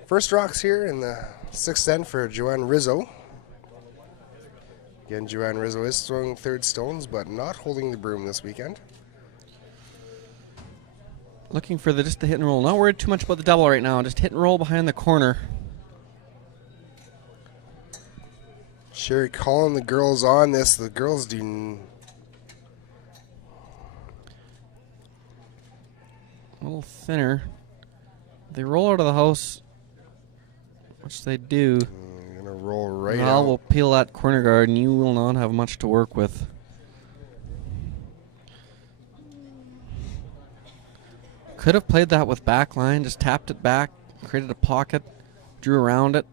First rocks here in the 6th end for Joanne Rizzo. Again, Joanne Rizzo is throwing third stones, but not holding the broom this weekend. Looking for just the hit and roll. Not worried too much about the double right now. Just hit and roll behind the corner. Sherry calling the girls on this. The girls do. A little thinner. They roll out of the house, which they do. Gonna roll right Val out. will peel that corner guard, and you will not have much to work with. Could have played that with back line, just tapped it back, created a pocket, drew around it.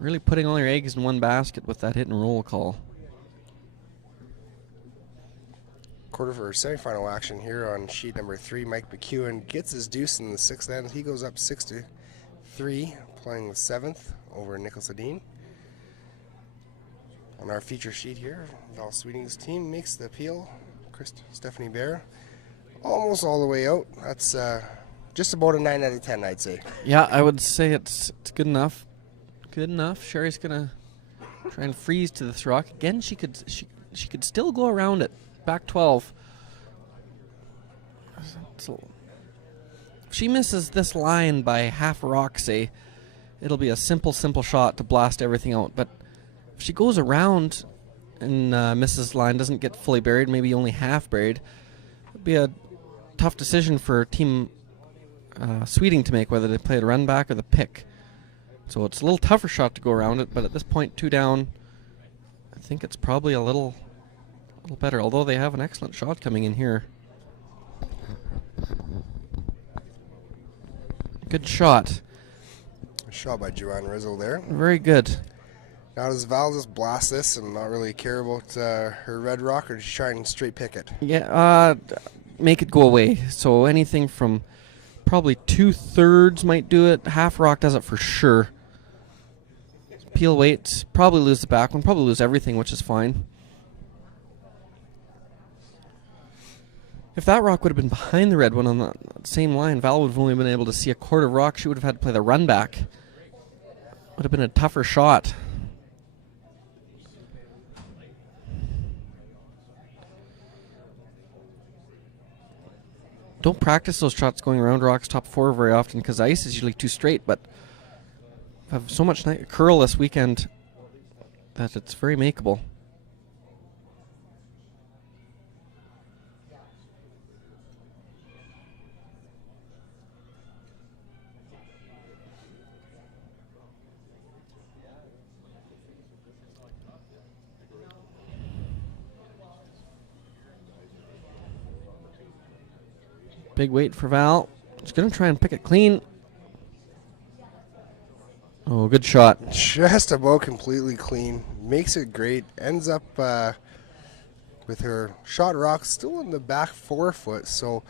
Really putting all your eggs in one basket with that hit and roll call. Quarter for semifinal action here on sheet number 3. Mike McEwen gets his deuce in the 6th end. He goes up 6-3, playing the 7th over Nicholas Adine. On our feature sheet here, Val Sweeting's team makes the appeal. Stephanie Bear, almost all the way out. That's just about a 9 out of 10, I'd say. Yeah, I would say it's good enough. Good enough. Sherry's gonna try and freeze to this rock again. She could still go around it. Back 12. So if she misses this line by half a rock, say, it'll be a simple shot to blast everything out. But if she goes around and misses line, doesn't get fully buried, maybe only half buried, it'd be a tough decision for Team Sweeting to make, whether they play the run back or the pick. So it's a little tougher shot to go around it, but at this point, 2 down, I think it's probably a little better, although they have an excellent shot coming in here. Good shot. Shot by Joanne Rizzo there. Very good. Now does Val just blast this and not really care about her red rock, or does she try and straight pick it? Yeah, make it go away. So anything from probably 2/3 might do it. Half rock does it for sure. Peel weight, probably lose the back one, probably lose everything, which is fine. If that rock would have been behind the red one on the same line, Val would have only been able to see a quarter rock. She would have had to play the run back. Would have been a tougher shot. Don't practice those shots going around rocks top 4 very often because ice is usually too straight, but I have so much curl this weekend that it's very makeable. Big weight for Val. She's going to try and pick it clean. Oh, good shot. Just about completely clean. Makes it great. Ends up with her shot rock still in the back 4-foot. So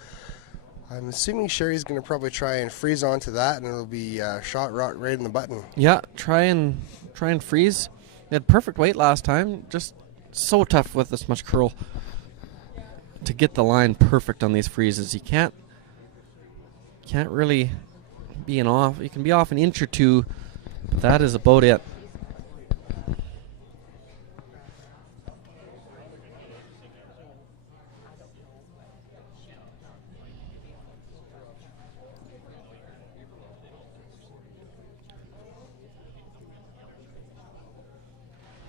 I'm assuming Sherry's going to probably try and freeze onto that, and it'll be shot rock right in the button. Yeah, try and freeze. They had perfect weight last time. Just so tough with this much curl to get the line perfect on these freezes. You can't really be off. You can be off an inch or two, but that is about it.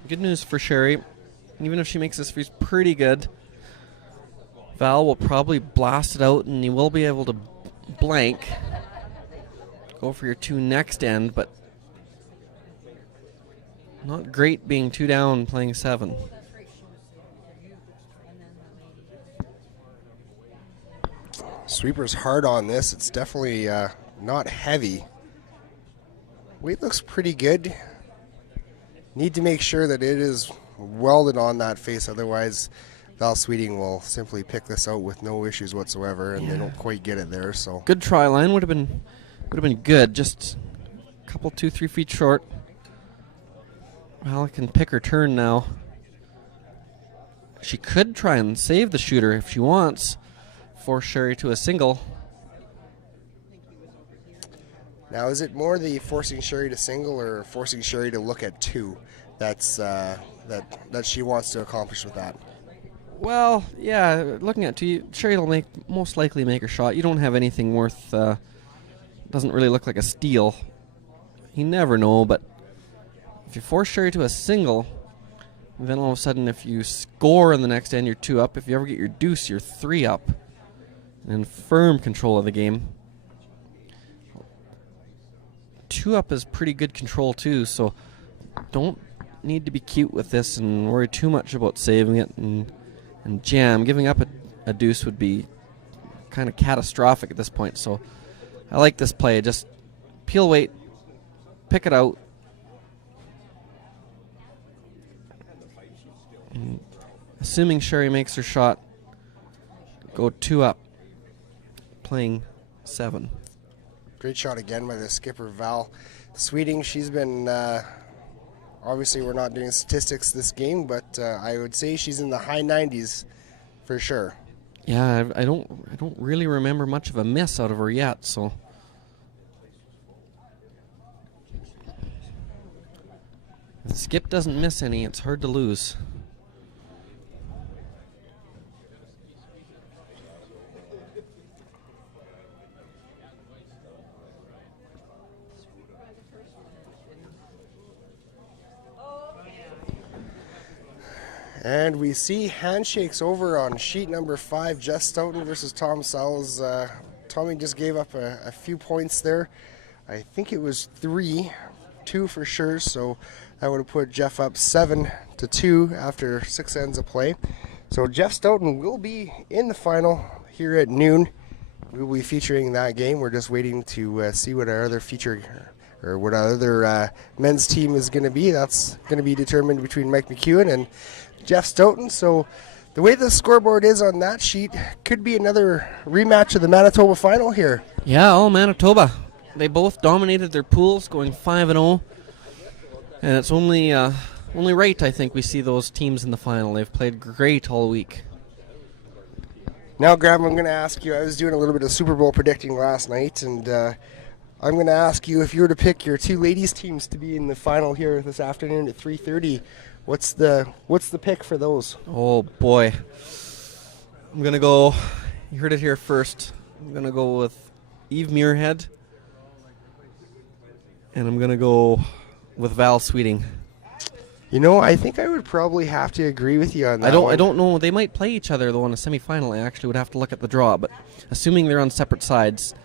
Good news for Sherry. Even if she makes this freeze pretty good, Val will probably blast it out and you will be able to blank. Go for your 2 next end, but not great being 2 down playing 7. Sweeper's hard on this. It's definitely not heavy. Weight looks pretty good. Need to make sure that it is welded on that face, otherwise Val Sweeting will simply pick this out with no issues whatsoever, and they don't quite get it there. So good try line would have been good. Just a couple 2-3 feet short. Val can pick her turn now. She could try and save the shooter if she wants. Force Sherry to a single. now, is it more the forcing Sherry to single or forcing Sherry to look at 2 that's that she wants to accomplish with that? Well, yeah, looking at 2, Sherry will most likely make her shot. You don't have anything worth. Doesn't really look like a steal. You never know, but if you force Sherry to a single, then all of a sudden, if you score in the next end, you're 2 up. If you ever get your deuce, you're 3 up. And in firm control of the game. 2 up is pretty good control too, so don't need to be cute with this and worry too much about saving it and jam. Giving up a deuce would be kind of catastrophic at this point, so I like this play. Just peel weight, pick it out. And assuming Sherry makes her shot, go 2 up, playing 7. Great shot again by the skipper, Val Sweeting. She's been, obviously we're not doing statistics this game, but I would say she's in the high 90s for sure. Yeah, I don't really remember much of a miss out of her yet, so. If the skip doesn't miss any, it's hard to lose. And we see handshakes over on sheet number 5, Jeff Stoughton versus Tom Sells. Tommy just gave up a few points there. I think it was 2 for sure, so that would have put Jeff up 7-2 after 6 ends of play. So Jeff Stoughton will be in the final here at noon. We will be featuring that game. We're just waiting to see what our other or what our other men's team is going to be. That's going to be determined between Mike McEwen and Jeff Stoughton. So the way the scoreboard is on that sheet, could be another rematch of the Manitoba final here. Yeah, all Manitoba. They both dominated their pools, going 5-0. And it's only right, I think, we see those teams in the final. They've played great all week. Now, Graham, I'm going to ask you, I was doing a little bit of Super Bowl predicting last night, and I'm going to ask you, if you were to pick your 2 ladies' teams to be in the final here this afternoon at 3:30, what's the pick for those? Oh, boy. I'm going to go, you heard it here first, I'm going to go with Eve Muirhead, and I'm going to go with Val Sweeting. You know, I think I would probably have to agree with you on that I don't know. They might play each other, though, in a semifinal. I actually would have to look at the draw, but assuming they're on separate sides,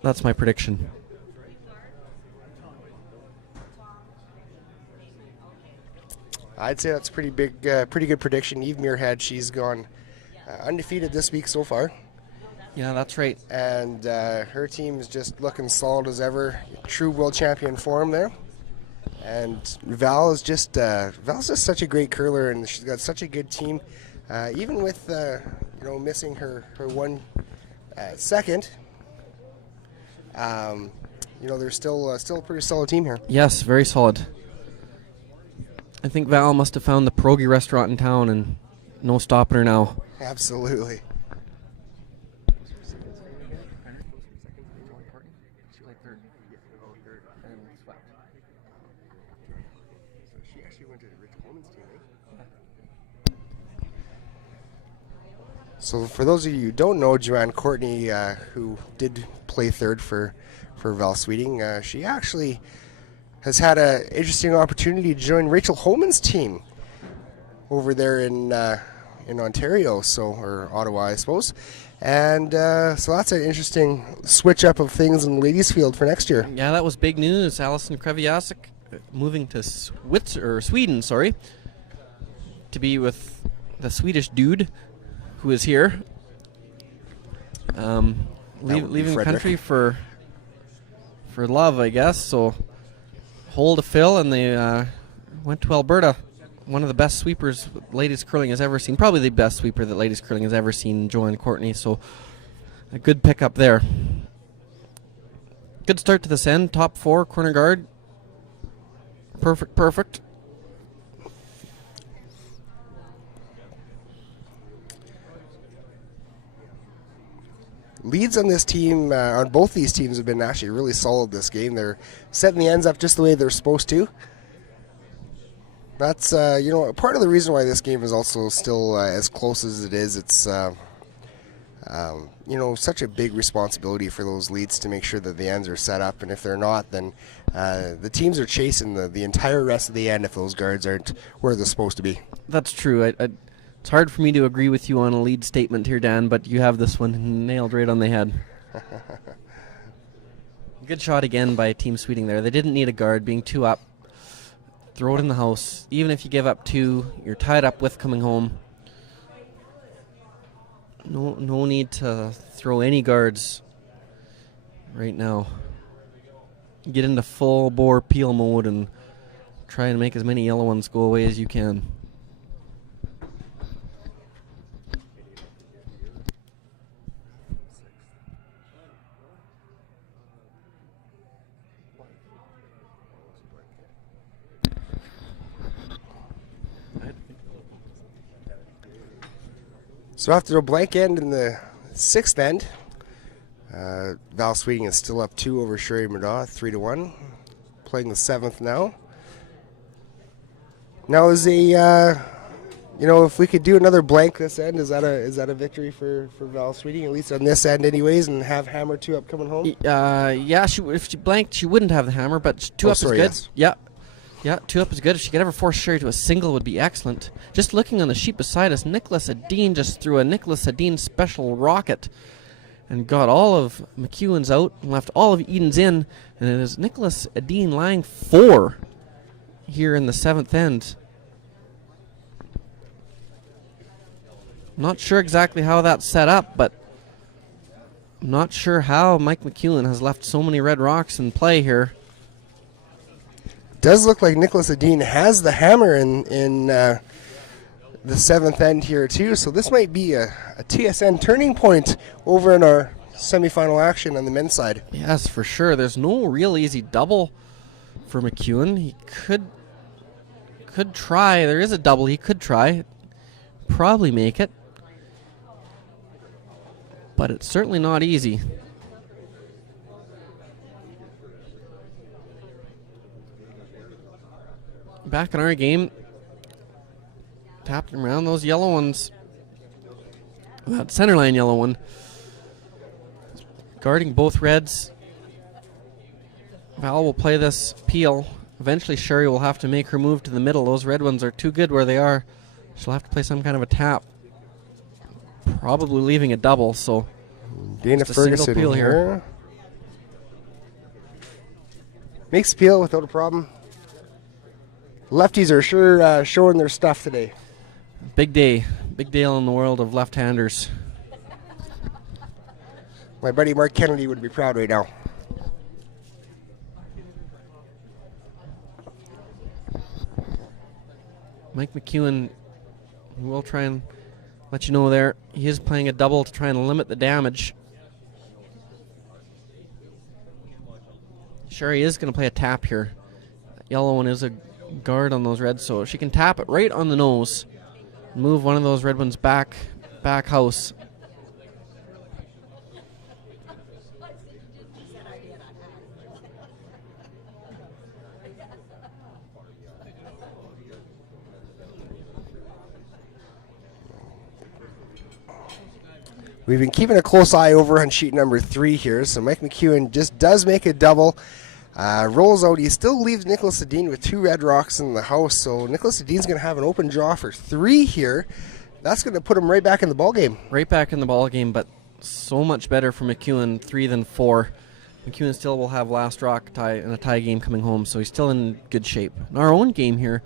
that's my prediction. I'd say that's a pretty good prediction. Eve Muirhead, she's gone undefeated this week so far. Yeah, that's right. And her team is just looking solid as ever. True world champion form there. And Val's just such a great curler, and she's got such a good team. Even with missing her one second, they're still a pretty solid team here. Yes, very solid. I think Val must have found the pierogi restaurant in town and no stopping her now. Absolutely. So for those of you who don't know, Joanne Courtney, who did play third for Val Sweeting, she actually has had an interesting opportunity to join Rachel Holman's team over there in Ontario, or Ottawa, I suppose. And so that's an interesting switch up of things in the ladies' field for next year. Yeah, that was big news. Alison Kreviasik moving to Sweden, to be with the Swedish dude who is here. Leaving the country for love, I guess. So hole to fill, and they went to Alberta. One of the best sweepers ladies curling has ever seen. Probably the best sweeper that ladies curling has ever seen, Joanne Courtney. So a good pickup there. Good start to this end. Top 4, corner guard. Perfect. Leads on this team, on both these teams, have been actually really solid this game. They're setting the ends up just the way they're supposed to. That's, part of the reason why this game is also still as close as it is. It's, such a big responsibility for those leads to make sure that the ends are set up. And if they're not, then the teams are chasing the entire rest of the end if those guards aren't where they're supposed to be. That's true. It's hard for me to agree with you on a lead statement here, Dan, but you have this one nailed right on the head. Good shot again by Team Sweeting there. They didn't need a guard. Being 2 up, throw it in the house. Even if you give up 2, you're tied up with coming home. No need to throw any guards right now. Get into full bore peel mode and try and make as many yellow ones go away as you can. So after a blank end in the 6th end, Val Sweeting is still up 2 over Sherry Middaugh, 3-1. Playing the 7th now. Now is if we could do another blank this end, is that a victory for Val Sweeting, at least on this end anyways, and have hammer 2 up coming home? Yeah, if she blanked, she wouldn't have the hammer, but 2 up is good. Yes. Yeah, 2 up is good. If she could ever force Sherry to a single, would be excellent. Just looking on the sheet beside us, Nicholas Adine just threw a Nicholas Adine special rocket and got all of McEwen's out and left all of Eden's in. And it is Nicholas Adine lying 4 here in the 7th end. Not sure exactly how that's set up, but I'm not sure how Mike McEwen has left so many red rocks in play here. Does look like Nicholas Adine has the hammer in the 7th end here too, so this might be a TSN turning point over in our semifinal action on the men's side. Yes, for sure. There's no real easy double for McEwen. He could try. There is a double he could try. Probably make it. But it's certainly not easy. Back in our game, tapping around those yellow ones. That centerline yellow one. Guarding both reds. Val will play this peel. Eventually Sherry will have to make her move to the middle. Those red ones are too good where they are. She'll have to play some kind of a tap. Probably leaving a double, so Dana Ferguson peel here. Makes peel without a problem. Lefties are sure showing their stuff today. Big day. Big day in the world of left-handers. My buddy Mark Kennedy would be proud right now. Mike McEwen will try and let you know there. He is playing a double to try and limit the damage. Sherry is going to play a tap here. That yellow one is a guard on those reds, so she can tap it right on the nose. Move one of those red ones back house. We've been keeping a close eye over on sheet number 3 here, so Mike McEwen just does make a double. Rolls out. He still leaves Nicholas Sedin with 2 red rocks in the house, so Nicholas Sedin's going to have an open draw for 3 here. That's going to put him right back in the ballgame. Right back in the ballgame, but so much better for McEwen, 3 than 4. McEwen still will have last rock tie in a tie game coming home, so he's still in good shape. In our own game here,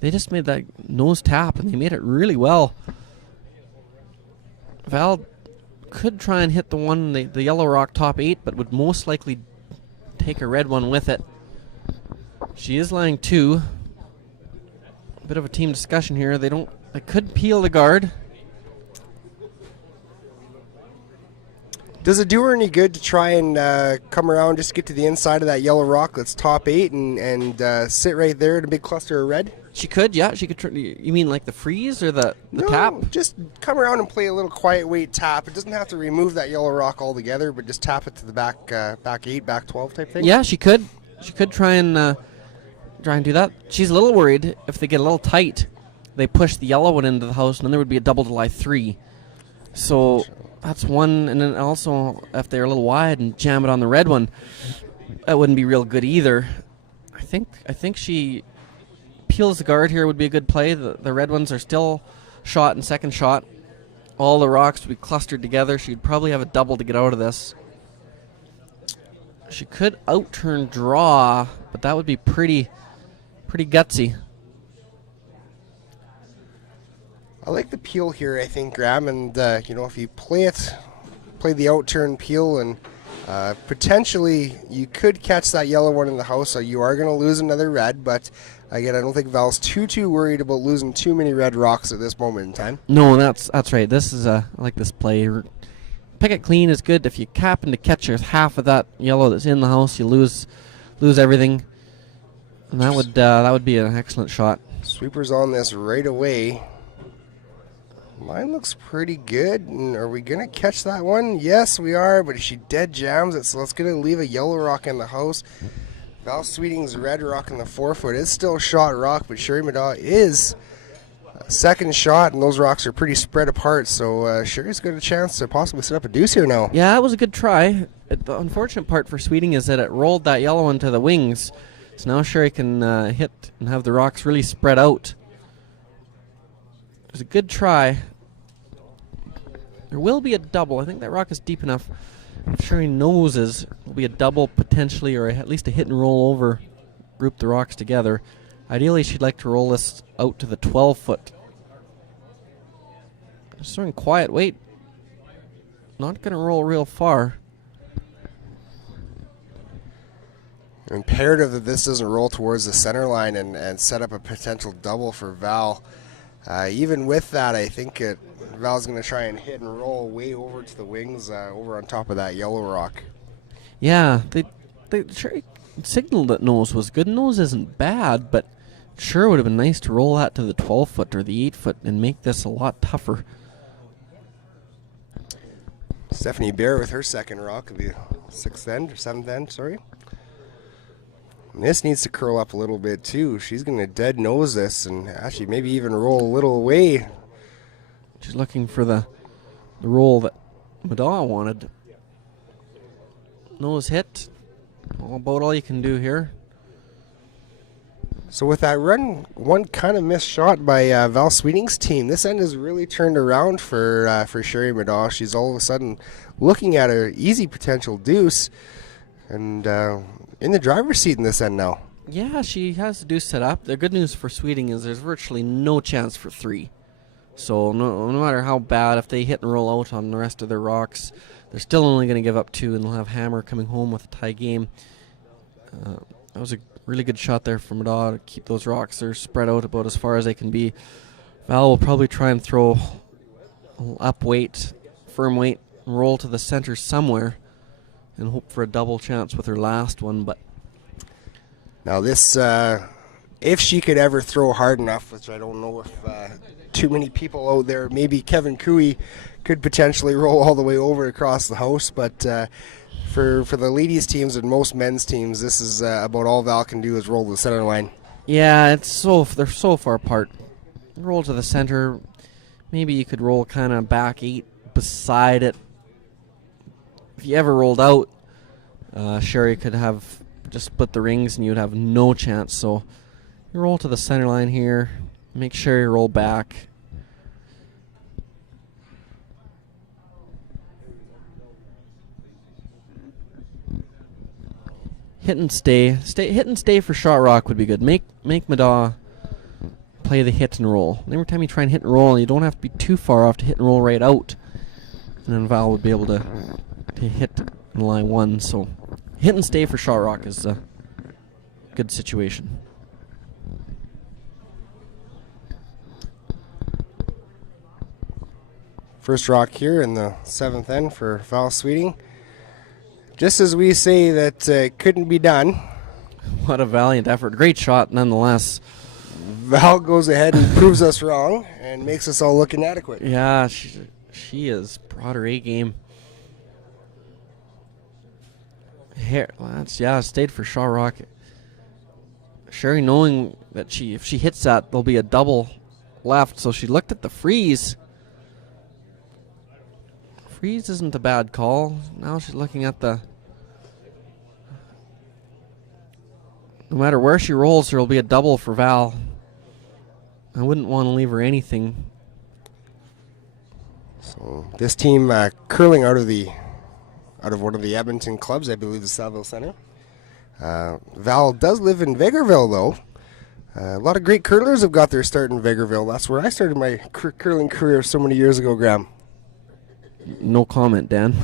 they just made that nose tap, and they made it really well. Val could try and hit the yellow rock top 8, but would most likely take a red one with it. She is lying 2. A bit of a team discussion here. They could peel the guard. Does it do her any good to try and come around, just get to the inside of that yellow rock that's top 8 and sit right there in a big cluster of red? She could, yeah. She could. You mean like the freeze or the tap? Just come around and play a little quiet weight tap. It doesn't have to remove that yellow rock altogether, but just tap it to the back 8, back 12 type thing. Yeah, she could. She could try and do that. She's a little worried if they get a little tight, they push the yellow one into the house, and then there would be a double to lie 3. So that's one, and then also if they're a little wide and jam it on the red one, that wouldn't be real good either. I think she peels the guard here would be a good play. The red ones are still shot in second shot. All the rocks would be clustered together. She'd probably have a double to get out of this. She could out-turn draw, but that would be pretty gutsy. I like the peel here, I think, Graham, and if you play the out-turn peel, and potentially you could catch that yellow one in the house, so you are going to lose another red, but again, I don't think Val's too worried about losing too many red rocks at this moment in time. No, that's right. This is I like this play. Pick it clean is good. If you happen to catch half of that yellow that's in the house, you lose everything, and that would be an excellent shot. Sweeper's on this right away. Mine looks pretty good. And are we going to catch that one? Yes, we are, but if she dead jams it, so it's going to leave a yellow rock in the house. Val Sweeting's red rock in the 4-foot is still a shot rock, but Sherry Middaugh is second shot, and those rocks are pretty spread apart, so Sherry's got a chance to possibly set up a deuce here now. Yeah, that was a good try. The unfortunate part for Sweeting is that it rolled that yellow one to the wings, so now Sherry can hit and have the rocks really spread out. It was a good try. There will be a double. I think that rock is deep enough. If Sherry noses, it will be a double potentially, or at least a hit and roll over, group the rocks together. Ideally, she'd like to roll this out to the 12-foot. Just throwing quiet weight. Not going to roll real far. Imperative that this doesn't roll towards the center line and set up a potential double for Val. Even with that, I think Val's going to try and hit and roll way over to the wings, over on top of that yellow rock. Yeah, they sure signaled that nose was good. Nose isn't bad, but sure would have been nice to roll that to the 12-foot or the 8-foot and make this a lot tougher. Stephanie Bear with her second rock of the 7th end, sorry. And this needs to curl up a little bit too. She's going to dead nose this and actually maybe even roll a little away. She's looking for the roll that Middaugh wanted. Nose hit. About all you can do here. So with that one kind of missed shot by Val Sweeting's team, this end has really turned around for Sherry Middaugh. She's all of a sudden looking at an easy potential deuce and in the driver's seat in this end now. Yeah, she has the deuce set up. The good news for Sweeting is there's virtually no chance for 3. So no matter how bad, if they hit and roll out on the rest of their rocks, they're still only going to give up 2, and they'll have Hammer coming home with a tie game. That was a really good shot there from Middaugh to keep those rocks. They're spread out about as far as they can be. Val will probably try and throw up weight, firm weight, and roll to the center somewhere and hope for a double chance with her last one. But now this if she could ever throw hard enough, which I don't know if too many people out there, maybe Kevin Cooey could potentially roll all the way over across the house, but for the ladies teams and most men's teams, this is about all Val can do is roll to the center line. Yeah, they're so far apart. Roll to the center. Maybe you could roll kind of back 8 beside it. If you ever rolled out, Sherry could have just split the rings and you'd have no chance. So you roll to the center line here. Make sure you roll back. Hit and stay. Hit and stay for shot rock would be good. Make Middaugh play the hit and roll. And every time you try and hit and roll, you don't have to be too far off to hit and roll right out. And then Val would be able to hit in line 1. So hit and stay for shot rock is a good situation. First rock here in the 7th end for Val Sweeting. Just as we say that couldn't be done. What a valiant effort. Great shot nonetheless. Val goes ahead and proves us wrong and makes us all look inadequate. Yeah, she is brought her A game. Here, stayed for shot rock. Sherry knowing that if she hits that, there'll be a double left, so she looked at the freeze. Freeze isn't a bad call. Now she's looking at the... No matter where she rolls, there will be a double for Val. I wouldn't want to leave her anything. So this team curling out of one of the Edmonton clubs, I believe the Salville Center. Val does live in Vegreville, though. A lot of great curlers have got their start in Vegreville. That's where I started my curling career so many years ago, Graham. No comment, Dan.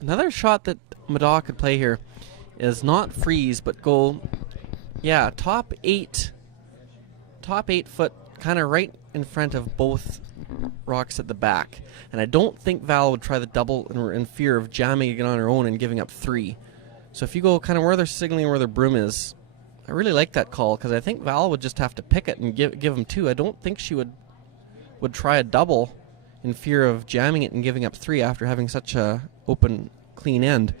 Another shot that Middaugh could play here is not freeze, but go, top 8 foot, kind of right in front of both rocks at the back. And I don't think Val would try the double in fear of jamming it on her own and giving up 3. So if you go kind of where they're signaling where their broom is, I really like that call because I think Val would just have to pick it and give them 2. I don't think she would try a double in fear of jamming it and giving up 3 after having such a open, clean end.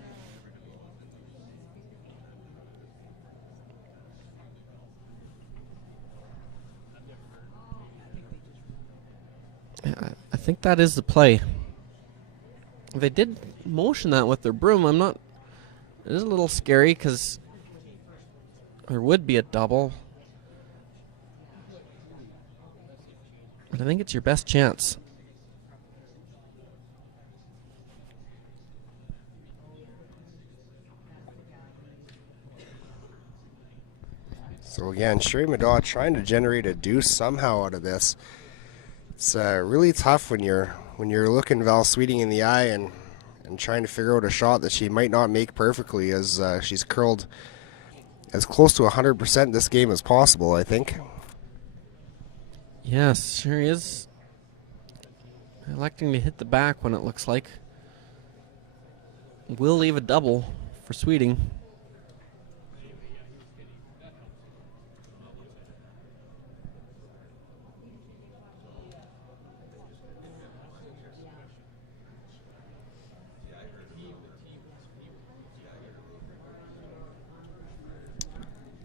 I think that is the play. If they did motion that with their broom, it is a little scary because there would be a double. But I think it's your best chance. So again, Sherry Middaugh trying to generate a deuce somehow out of this. It's really tough when you're looking Val Sweeting in the eye and trying to figure out a shot that she might not make perfectly, as she's curled as close to 100% this game as possible, I think. Yes, sure is. Electing to hit the back when it looks like. Will leave a double for Sweeting.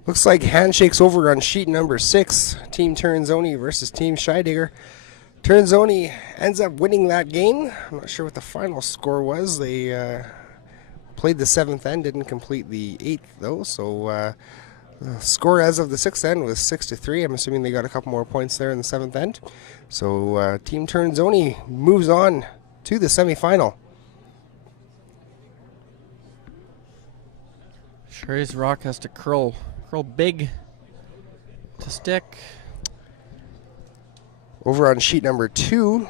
Looks like handshakes over on sheet number 6. Team Turnzoni versus Team Scheidegger. Turnzoni ends up winning that game. I'm not sure what the final score was. They played the 7th end, didn't complete the 8th though. So the score as of the 6th end was 6-3. I'm assuming they got a couple more points there in the 7th end. So Team Turnzoni moves on to the semifinal. Sherry's rock has to curl big to stick. Over on sheet number 2,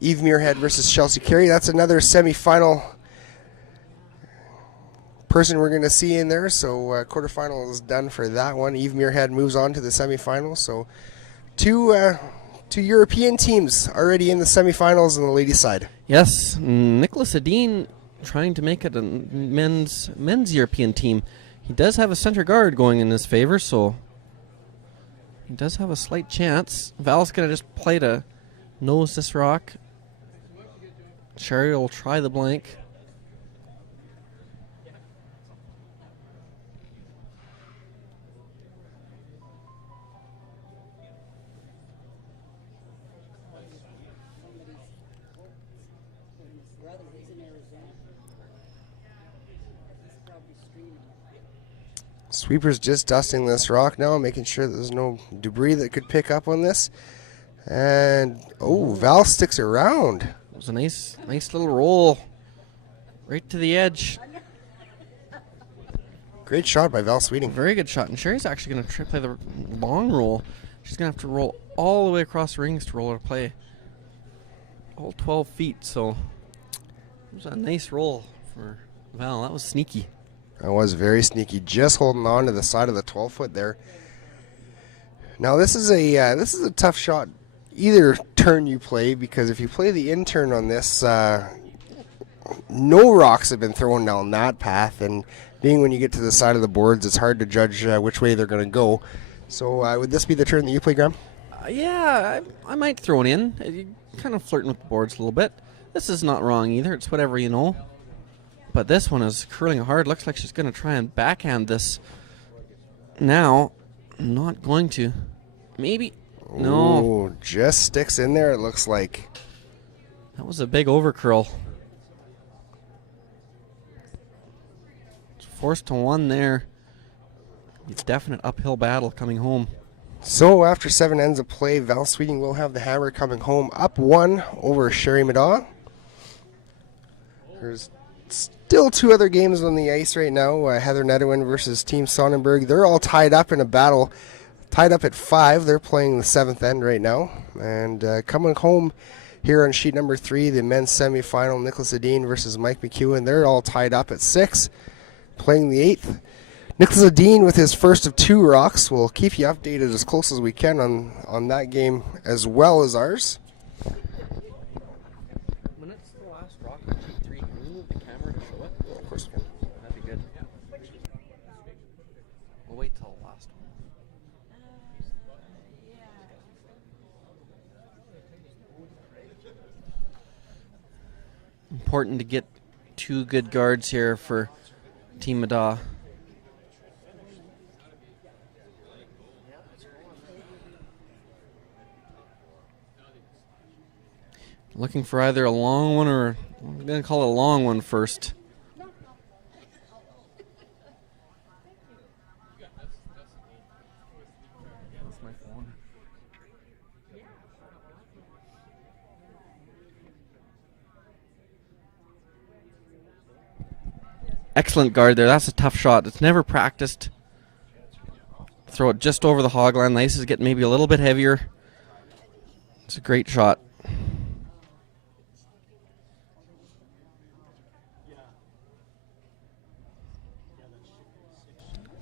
Eve Muirhead versus Chelsea Carey. That's another semifinal person we're going to see in there. So quarterfinal is done for that one. Eve Muirhead moves on to the semifinals. So two European teams already in the semifinals on the ladies' side. Yes, Nicholas Adine trying to make it a men's European team. He does have a center guard going in his favor, so he does have a slight chance. Val's going to just play to nose this rock. Sherry will try the blank. Sweeper's just dusting this rock now, making sure there's no debris that could pick up on this. And, Val sticks around. It was a nice little roll. Right to the edge. Great shot by Val Sweeting. Very good shot. And Sherry's actually going to play the long roll. She's going to have to roll all the way across the rings to roll her play. All 12 feet, so it was a nice roll for Val. That was sneaky. That was very sneaky, just holding on to the side of the 12-foot there. Now this is a tough shot. Either turn you play, because if you play the in-turn on this, no rocks have been thrown down that path, and being when you get to the side of the boards, it's hard to judge which way they're going to go. So would this be the turn that you play, Graham? Yeah, I might throw it in. You're kind of flirting with the boards a little bit. This is not wrong either. It's whatever you know. But this one is curling hard. Looks like she's going to try and backhand this. Now, not going to. Maybe. No. Ooh, just sticks in there, it looks like. That was a big overcurl. It's forced to one there. It's definite uphill battle coming home. So after 7 ends of play, Val Sweeting will have the hammer coming home. Up 1 over Sherry Middaugh. There's still 2 other games on the ice right now. Heather Nedewin versus Team Sonnenberg. They're all tied up in a battle. Tied up at 5. They're playing the 7th end right now. And coming home here on sheet number 3, the men's semifinal, Nicholas Adine versus Mike McEwen. They're all tied up at 6. Playing the 8th. Nicholas Adine with his first of 2 rocks. We'll keep you updated as close as we can on that game as well as ours. When it's the last rock on sheet 3, can we move the camera to show it? Of course. That'd be good. We'll wait till the last one. Important to get 2 good guards here for Team Middaugh. Looking for either a long one or I'm going to call it a long one first. Excellent guard there. That's a tough shot. It's never practiced. Throw it just over the hog line. The ice is getting maybe a little bit heavier. It's a great shot.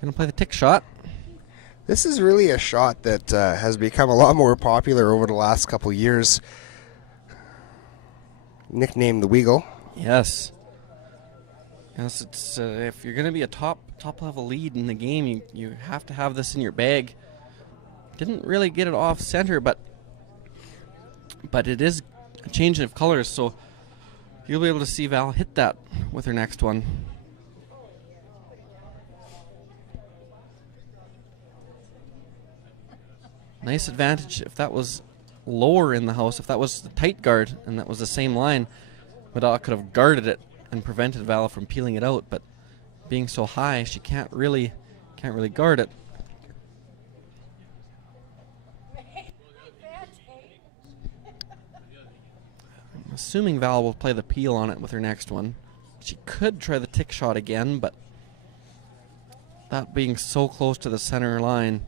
Gonna play the tick shot. This is really a shot that has become a lot more popular over the last couple years. Nicknamed the Weagle. Yes. Yes, it's if you're gonna be a top level lead in the game, you have to have this in your bag. Didn't really get it off center, but it is a change of colors, so you'll be able to see Val hit that with her next one. Nice advantage if that was lower in the house. If that was the tight guard and that was the same line, Middaugh could have guarded it and prevented Val from peeling it out. But being so high, she can't really guard it. I'm assuming Val will play the peel on it with her next one. She could try the tick shot again, but that being so close to the center line,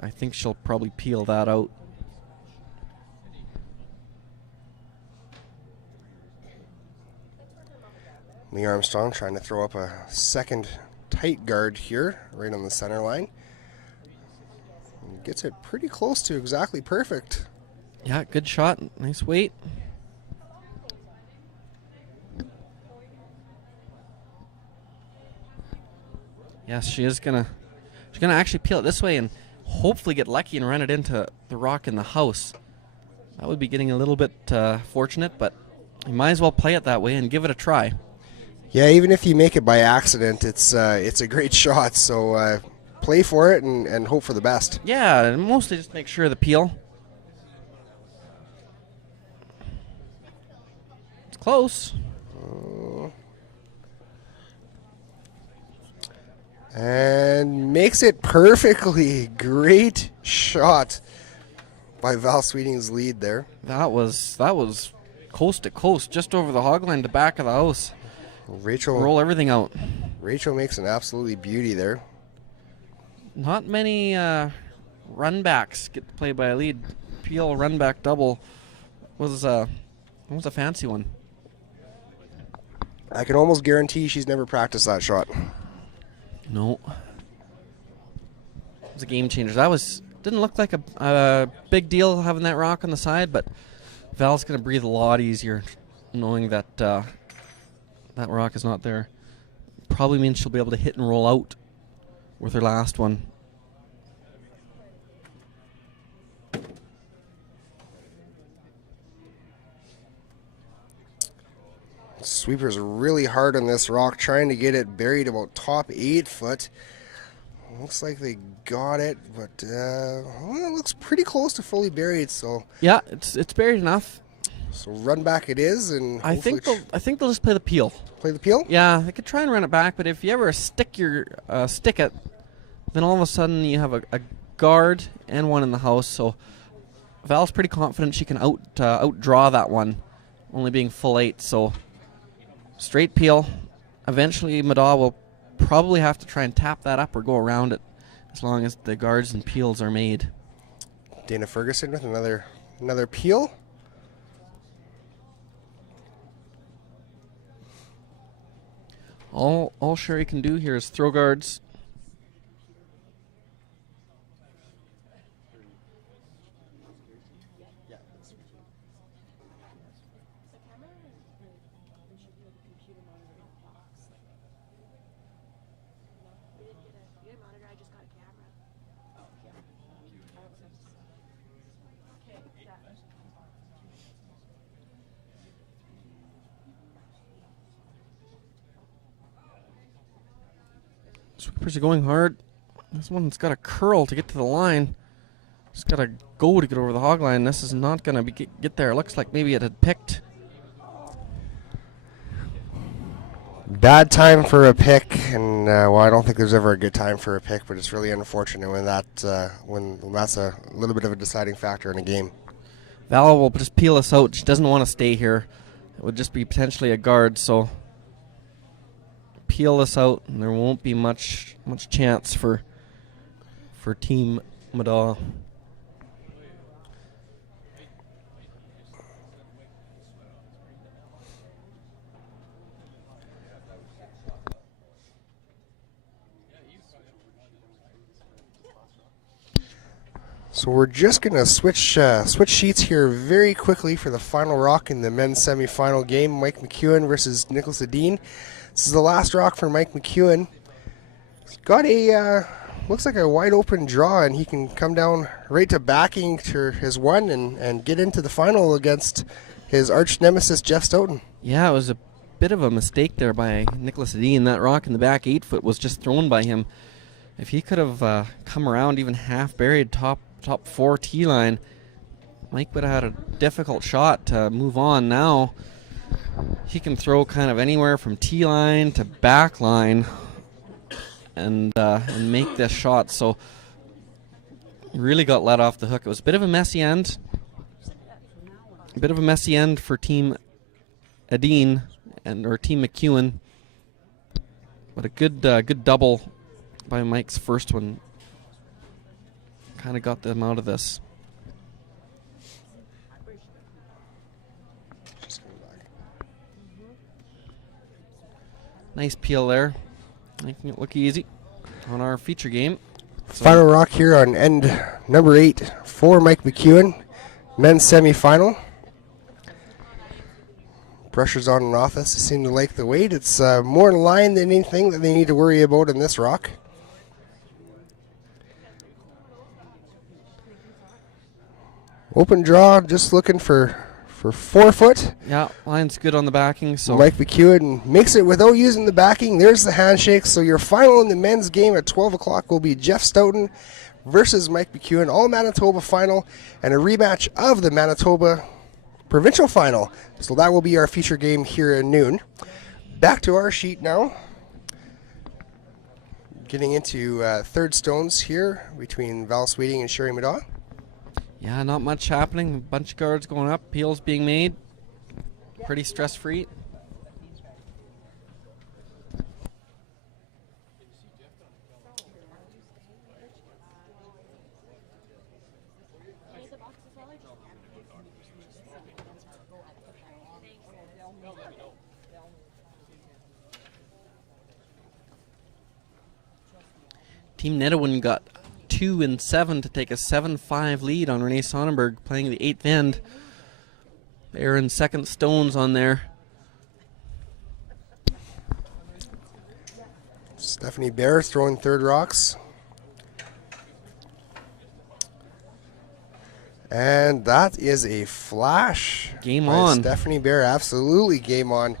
I think she'll probably peel that out. Lee Armstrong trying to throw up a second tight guard here, right on the center line. Gets it pretty close to exactly perfect. Yeah, good shot. Nice weight. Yes, she's gonna actually peel it this way and hopefully get lucky and run it into the rock in the house. That would be getting a little bit fortunate, but you might as well play it that way and give it a try. Yeah, even if you make it by accident, it's a great shot. So play for it and hope for the best. Yeah, and mostly just make sure of the peel. It's close. And makes it perfectly. Great shot by Val Sweeting's lead there. That was coast to coast, just over the hog line, the back of the house. Rachel Roll everything out. Rachel makes an absolutely beauty there. Not many run backs get to play by a lead. Peel run back double was a fancy one. I can almost guarantee she's never practiced that shot. No. It was a game changer. Didn't look like a big deal having that rock on the side, but Val's going to breathe a lot easier knowing that that rock is not there. Probably means she'll be able to hit and roll out with her last one. Sweeper's really hard on this rock, trying to get it buried about top 8 foot. Looks like they got it, but it looks pretty close to fully buried. So yeah, it's buried enough. So run back it is, and I think they'll just play the peel. Play the peel? Yeah, they could try and run it back, but if you ever stick it, then all of a sudden you have a guard and one in the house. So Val's pretty confident she can outdraw that one, only being full 8. So straight peel. Eventually, Middaugh will probably have to try and tap that up or go around it, as long as the guards and peels are made. Dana Ferguson with another peel. All Sherry can do here is throw guards. Sweepers are going hard. This one's got a curl to get to the line. It's got to go to get over the hog line. This is not going to get there. It looks like maybe it had picked. Bad time for a pick, and I don't think there's ever a good time for a pick, but it's really unfortunate when that's a little bit of a deciding factor in a game. Val will just peel us out. She doesn't want to stay here. It would just be potentially a guard, so peel us out, and there won't be much chance for Team Middaugh. So we're just going to switch sheets here very quickly for the final rock in the men's semifinal game. Mike McEwen versus Nicholas Adine. This is the last rock for Mike McEwen. He's got looks like a wide open draw, and he can come down right to backing to his one and get into the final against his arch nemesis Jeff Stoughton. Yeah, it was a bit of a mistake there by Nicholas Adine. That rock in the back 8 foot was just thrown by him. If he could have come around even half buried top 4 tee line, Mike would have had a difficult shot to move on. Now he can throw kind of anywhere from tee line to back line and make this shot. So he really got let off the hook. It was a bit of a messy end. For Team Adine or Team McEwen, but a good double by Mike's first one. Kind of got them out of this. Nice peel there. Making it look easy on our feature game. So Final rock here on end number 8 for Mike McEwen. Men's semifinal. Pressure's on and off us. They seem to like the weight. It's more in line than anything that they need to worry about in this rock. Open draw, just looking for 4 foot. yeah, line's good on the backing. So Mike McEwen makes it without using the backing. There's the handshake. So your final in the men's game at 12 o'clock will be Jeff Stoughton versus Mike McEwen, all Manitoba final, and a rematch of the Manitoba provincial final. So that will be our feature game here at noon. Back to our sheet now. Getting into third stones here between Val Sweeting and Sherry Middaugh. yeah, not much happening. A bunch of guards going up. Peels being made. Pretty stress-free. Team Nedawin got 2 and 7 to take a 7-5 lead on Renee Sonnenberg, playing the 8th end. They're in second stones on there. Stephanie Bear throwing third rocks. And that is a flash. Game by on. Stephanie Bear, absolutely game on.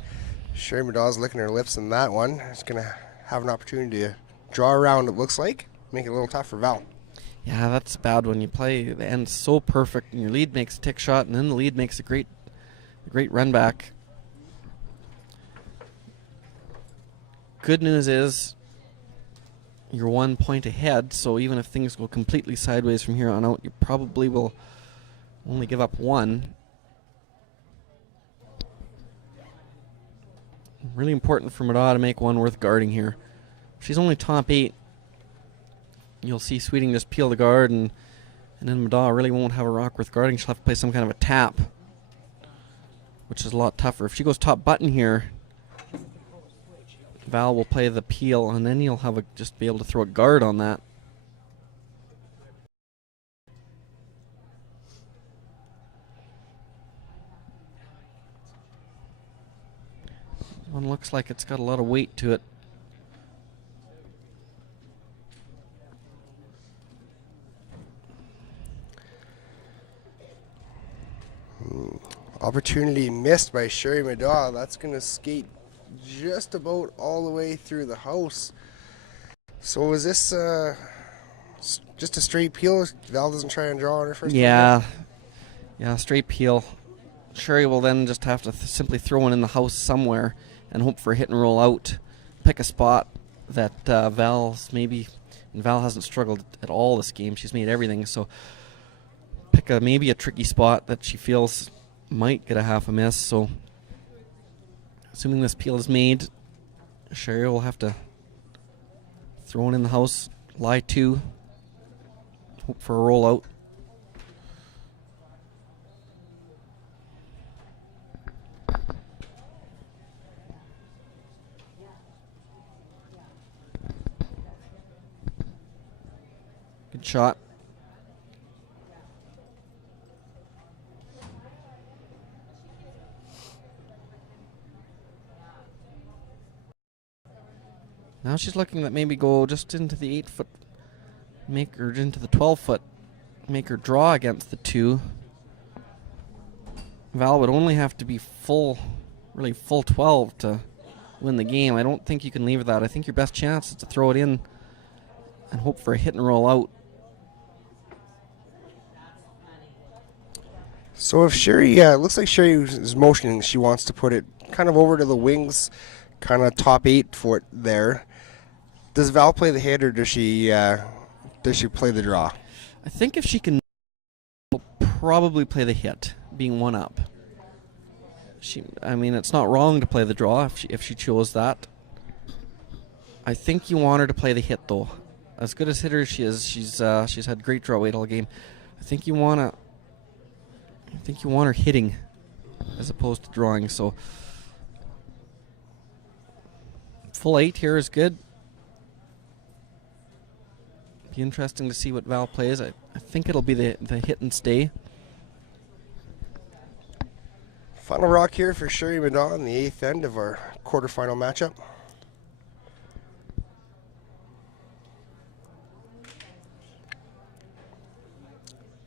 Sherry Middaugh's licking her lips in that one. She's going to have an opportunity to draw around, it looks like. Make it a little tough for Val. Yeah, that's bad when you play the end so perfect and your lead makes a tick shot and then the lead makes a great run back. Good news is you're 1 point ahead, so even if things go completely sideways from here on out, you probably will only give up 1. Really important for Middaugh to make one worth guarding here. She's only top 8. You'll see Sweeting just peel the guard, and then Middaugh really won't have a rock worth guarding. She'll have to play some kind of a tap, which is a lot tougher. If she goes top button here, Val will play the peel, and then you'll have just be able to throw a guard on that. One looks like it's got a lot of weight to it. Opportunity missed by Sherry Middaugh. That's going to skate just about all the way through the house. So was this just a straight peel? Val doesn't try and draw on her first? Yeah, straight peel. Sherry will then just have to simply throw one in the house somewhere and hope for a hit and roll out. Pick a spot that Val's maybe, and Val hasn't struggled at all this game. She's made everything, so pick maybe a tricky spot that she feels might get a half a miss. So assuming this peel is made, Sherry will have to throw one in the house, lie 2, hope for a roll out. Good shot. Now she's looking at maybe go just into the 8 foot, make her into the 12 foot, make her draw against the 2. Val would only have to be really full 12 to win the game. I don't think you can leave that. I think your best chance is to throw it in and hope for a hit and roll out. So if Sherry, it looks like Sherry is motioning, she wants to put it kind of over to the wings, kind of top 8 foot there. Does Val play the hit, or does she play the draw? I think if she can, she'll probably play the hit, being 1 up. It's not wrong to play the draw if she chose that. I think you want her to play the hit though. As good as hitter as she is, she's had great draw weight all game. I think you want her hitting as opposed to drawing. So Full 8 here is good. Be interesting to see what Val plays. I think it'll be the hit and stay. Final rock here for Sherry Middaugh in the 8th end of our quarterfinal matchup.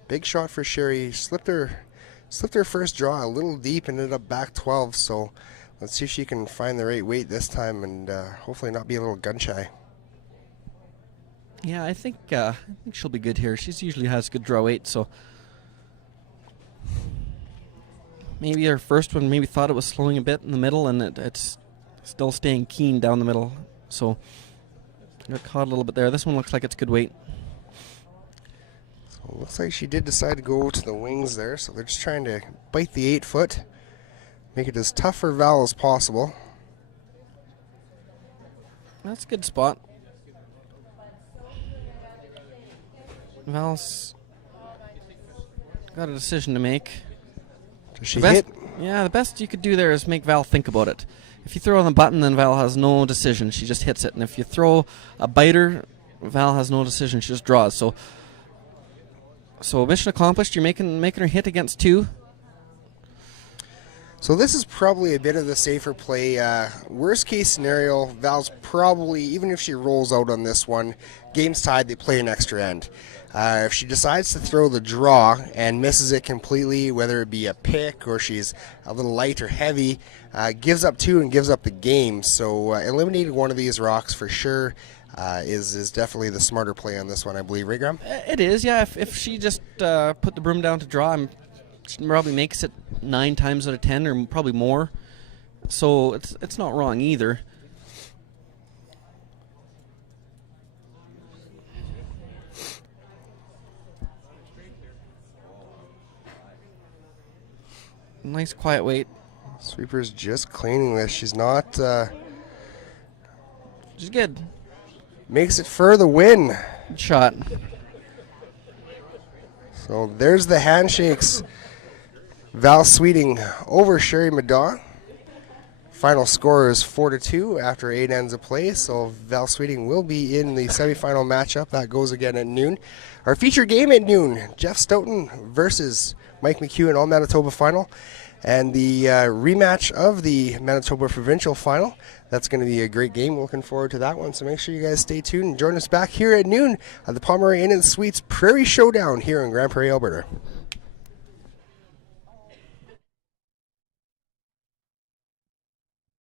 Big shot for Sherry. Slipped her first draw a little deep and ended up back 12. So let's see if she can find the right weight this time and hopefully not be a little gun shy. Yeah, I think she'll be good here. She usually has good draw weight, so maybe her first one maybe thought it was slowing a bit in the middle, and it's still staying keen down the middle. So got caught a little bit there. This one looks like it's good weight. So it looks like she did decide to go to the wings there. So they're just trying to bite the 8-foot, make it as tough for Val as possible. That's a good spot. Val's got a decision to make. Does she hit? Yeah, the best you could do there is make Val think about it. If you throw on the button, then Val has no decision. She just hits it. And if you throw a biter, Val has no decision. She just draws. So mission accomplished. You're making her hit against 2. So this is probably a bit of the safer play. Worst case scenario, Val's probably, even if she rolls out on this one, game's tied, they play an extra end. If she decides to throw the draw and misses it completely, whether it be a pick or she's a little light or heavy, gives up 2 and gives up the game. So eliminating one of these rocks for sure is definitely the smarter play on this one, I believe. Right, Graham? It is, yeah. If she just put the broom down to draw, she probably makes it 9 times out of 10 or probably more. So it's not wrong either. Nice quiet weight. Sweeper's just cleaning this. She's not... She's good. Makes it for the win. Good shot. So there's the handshakes. Val Sweeting over Sherry Middaugh. Final score is 4-2 after 8 ends of play. So Val Sweeting will be in the semifinal matchup. That goes again at noon. Our feature game at noon, Jeff Stoughton versus Mike McHugh in All Manitoba Final. And the rematch of the Manitoba Provincial Final. That's going to be a great game. Looking forward to that one. So make sure you guys stay tuned and join us back here at noon at the Pomeroy Inn and Suites Prairie Showdown here in Grande Prairie, Alberta.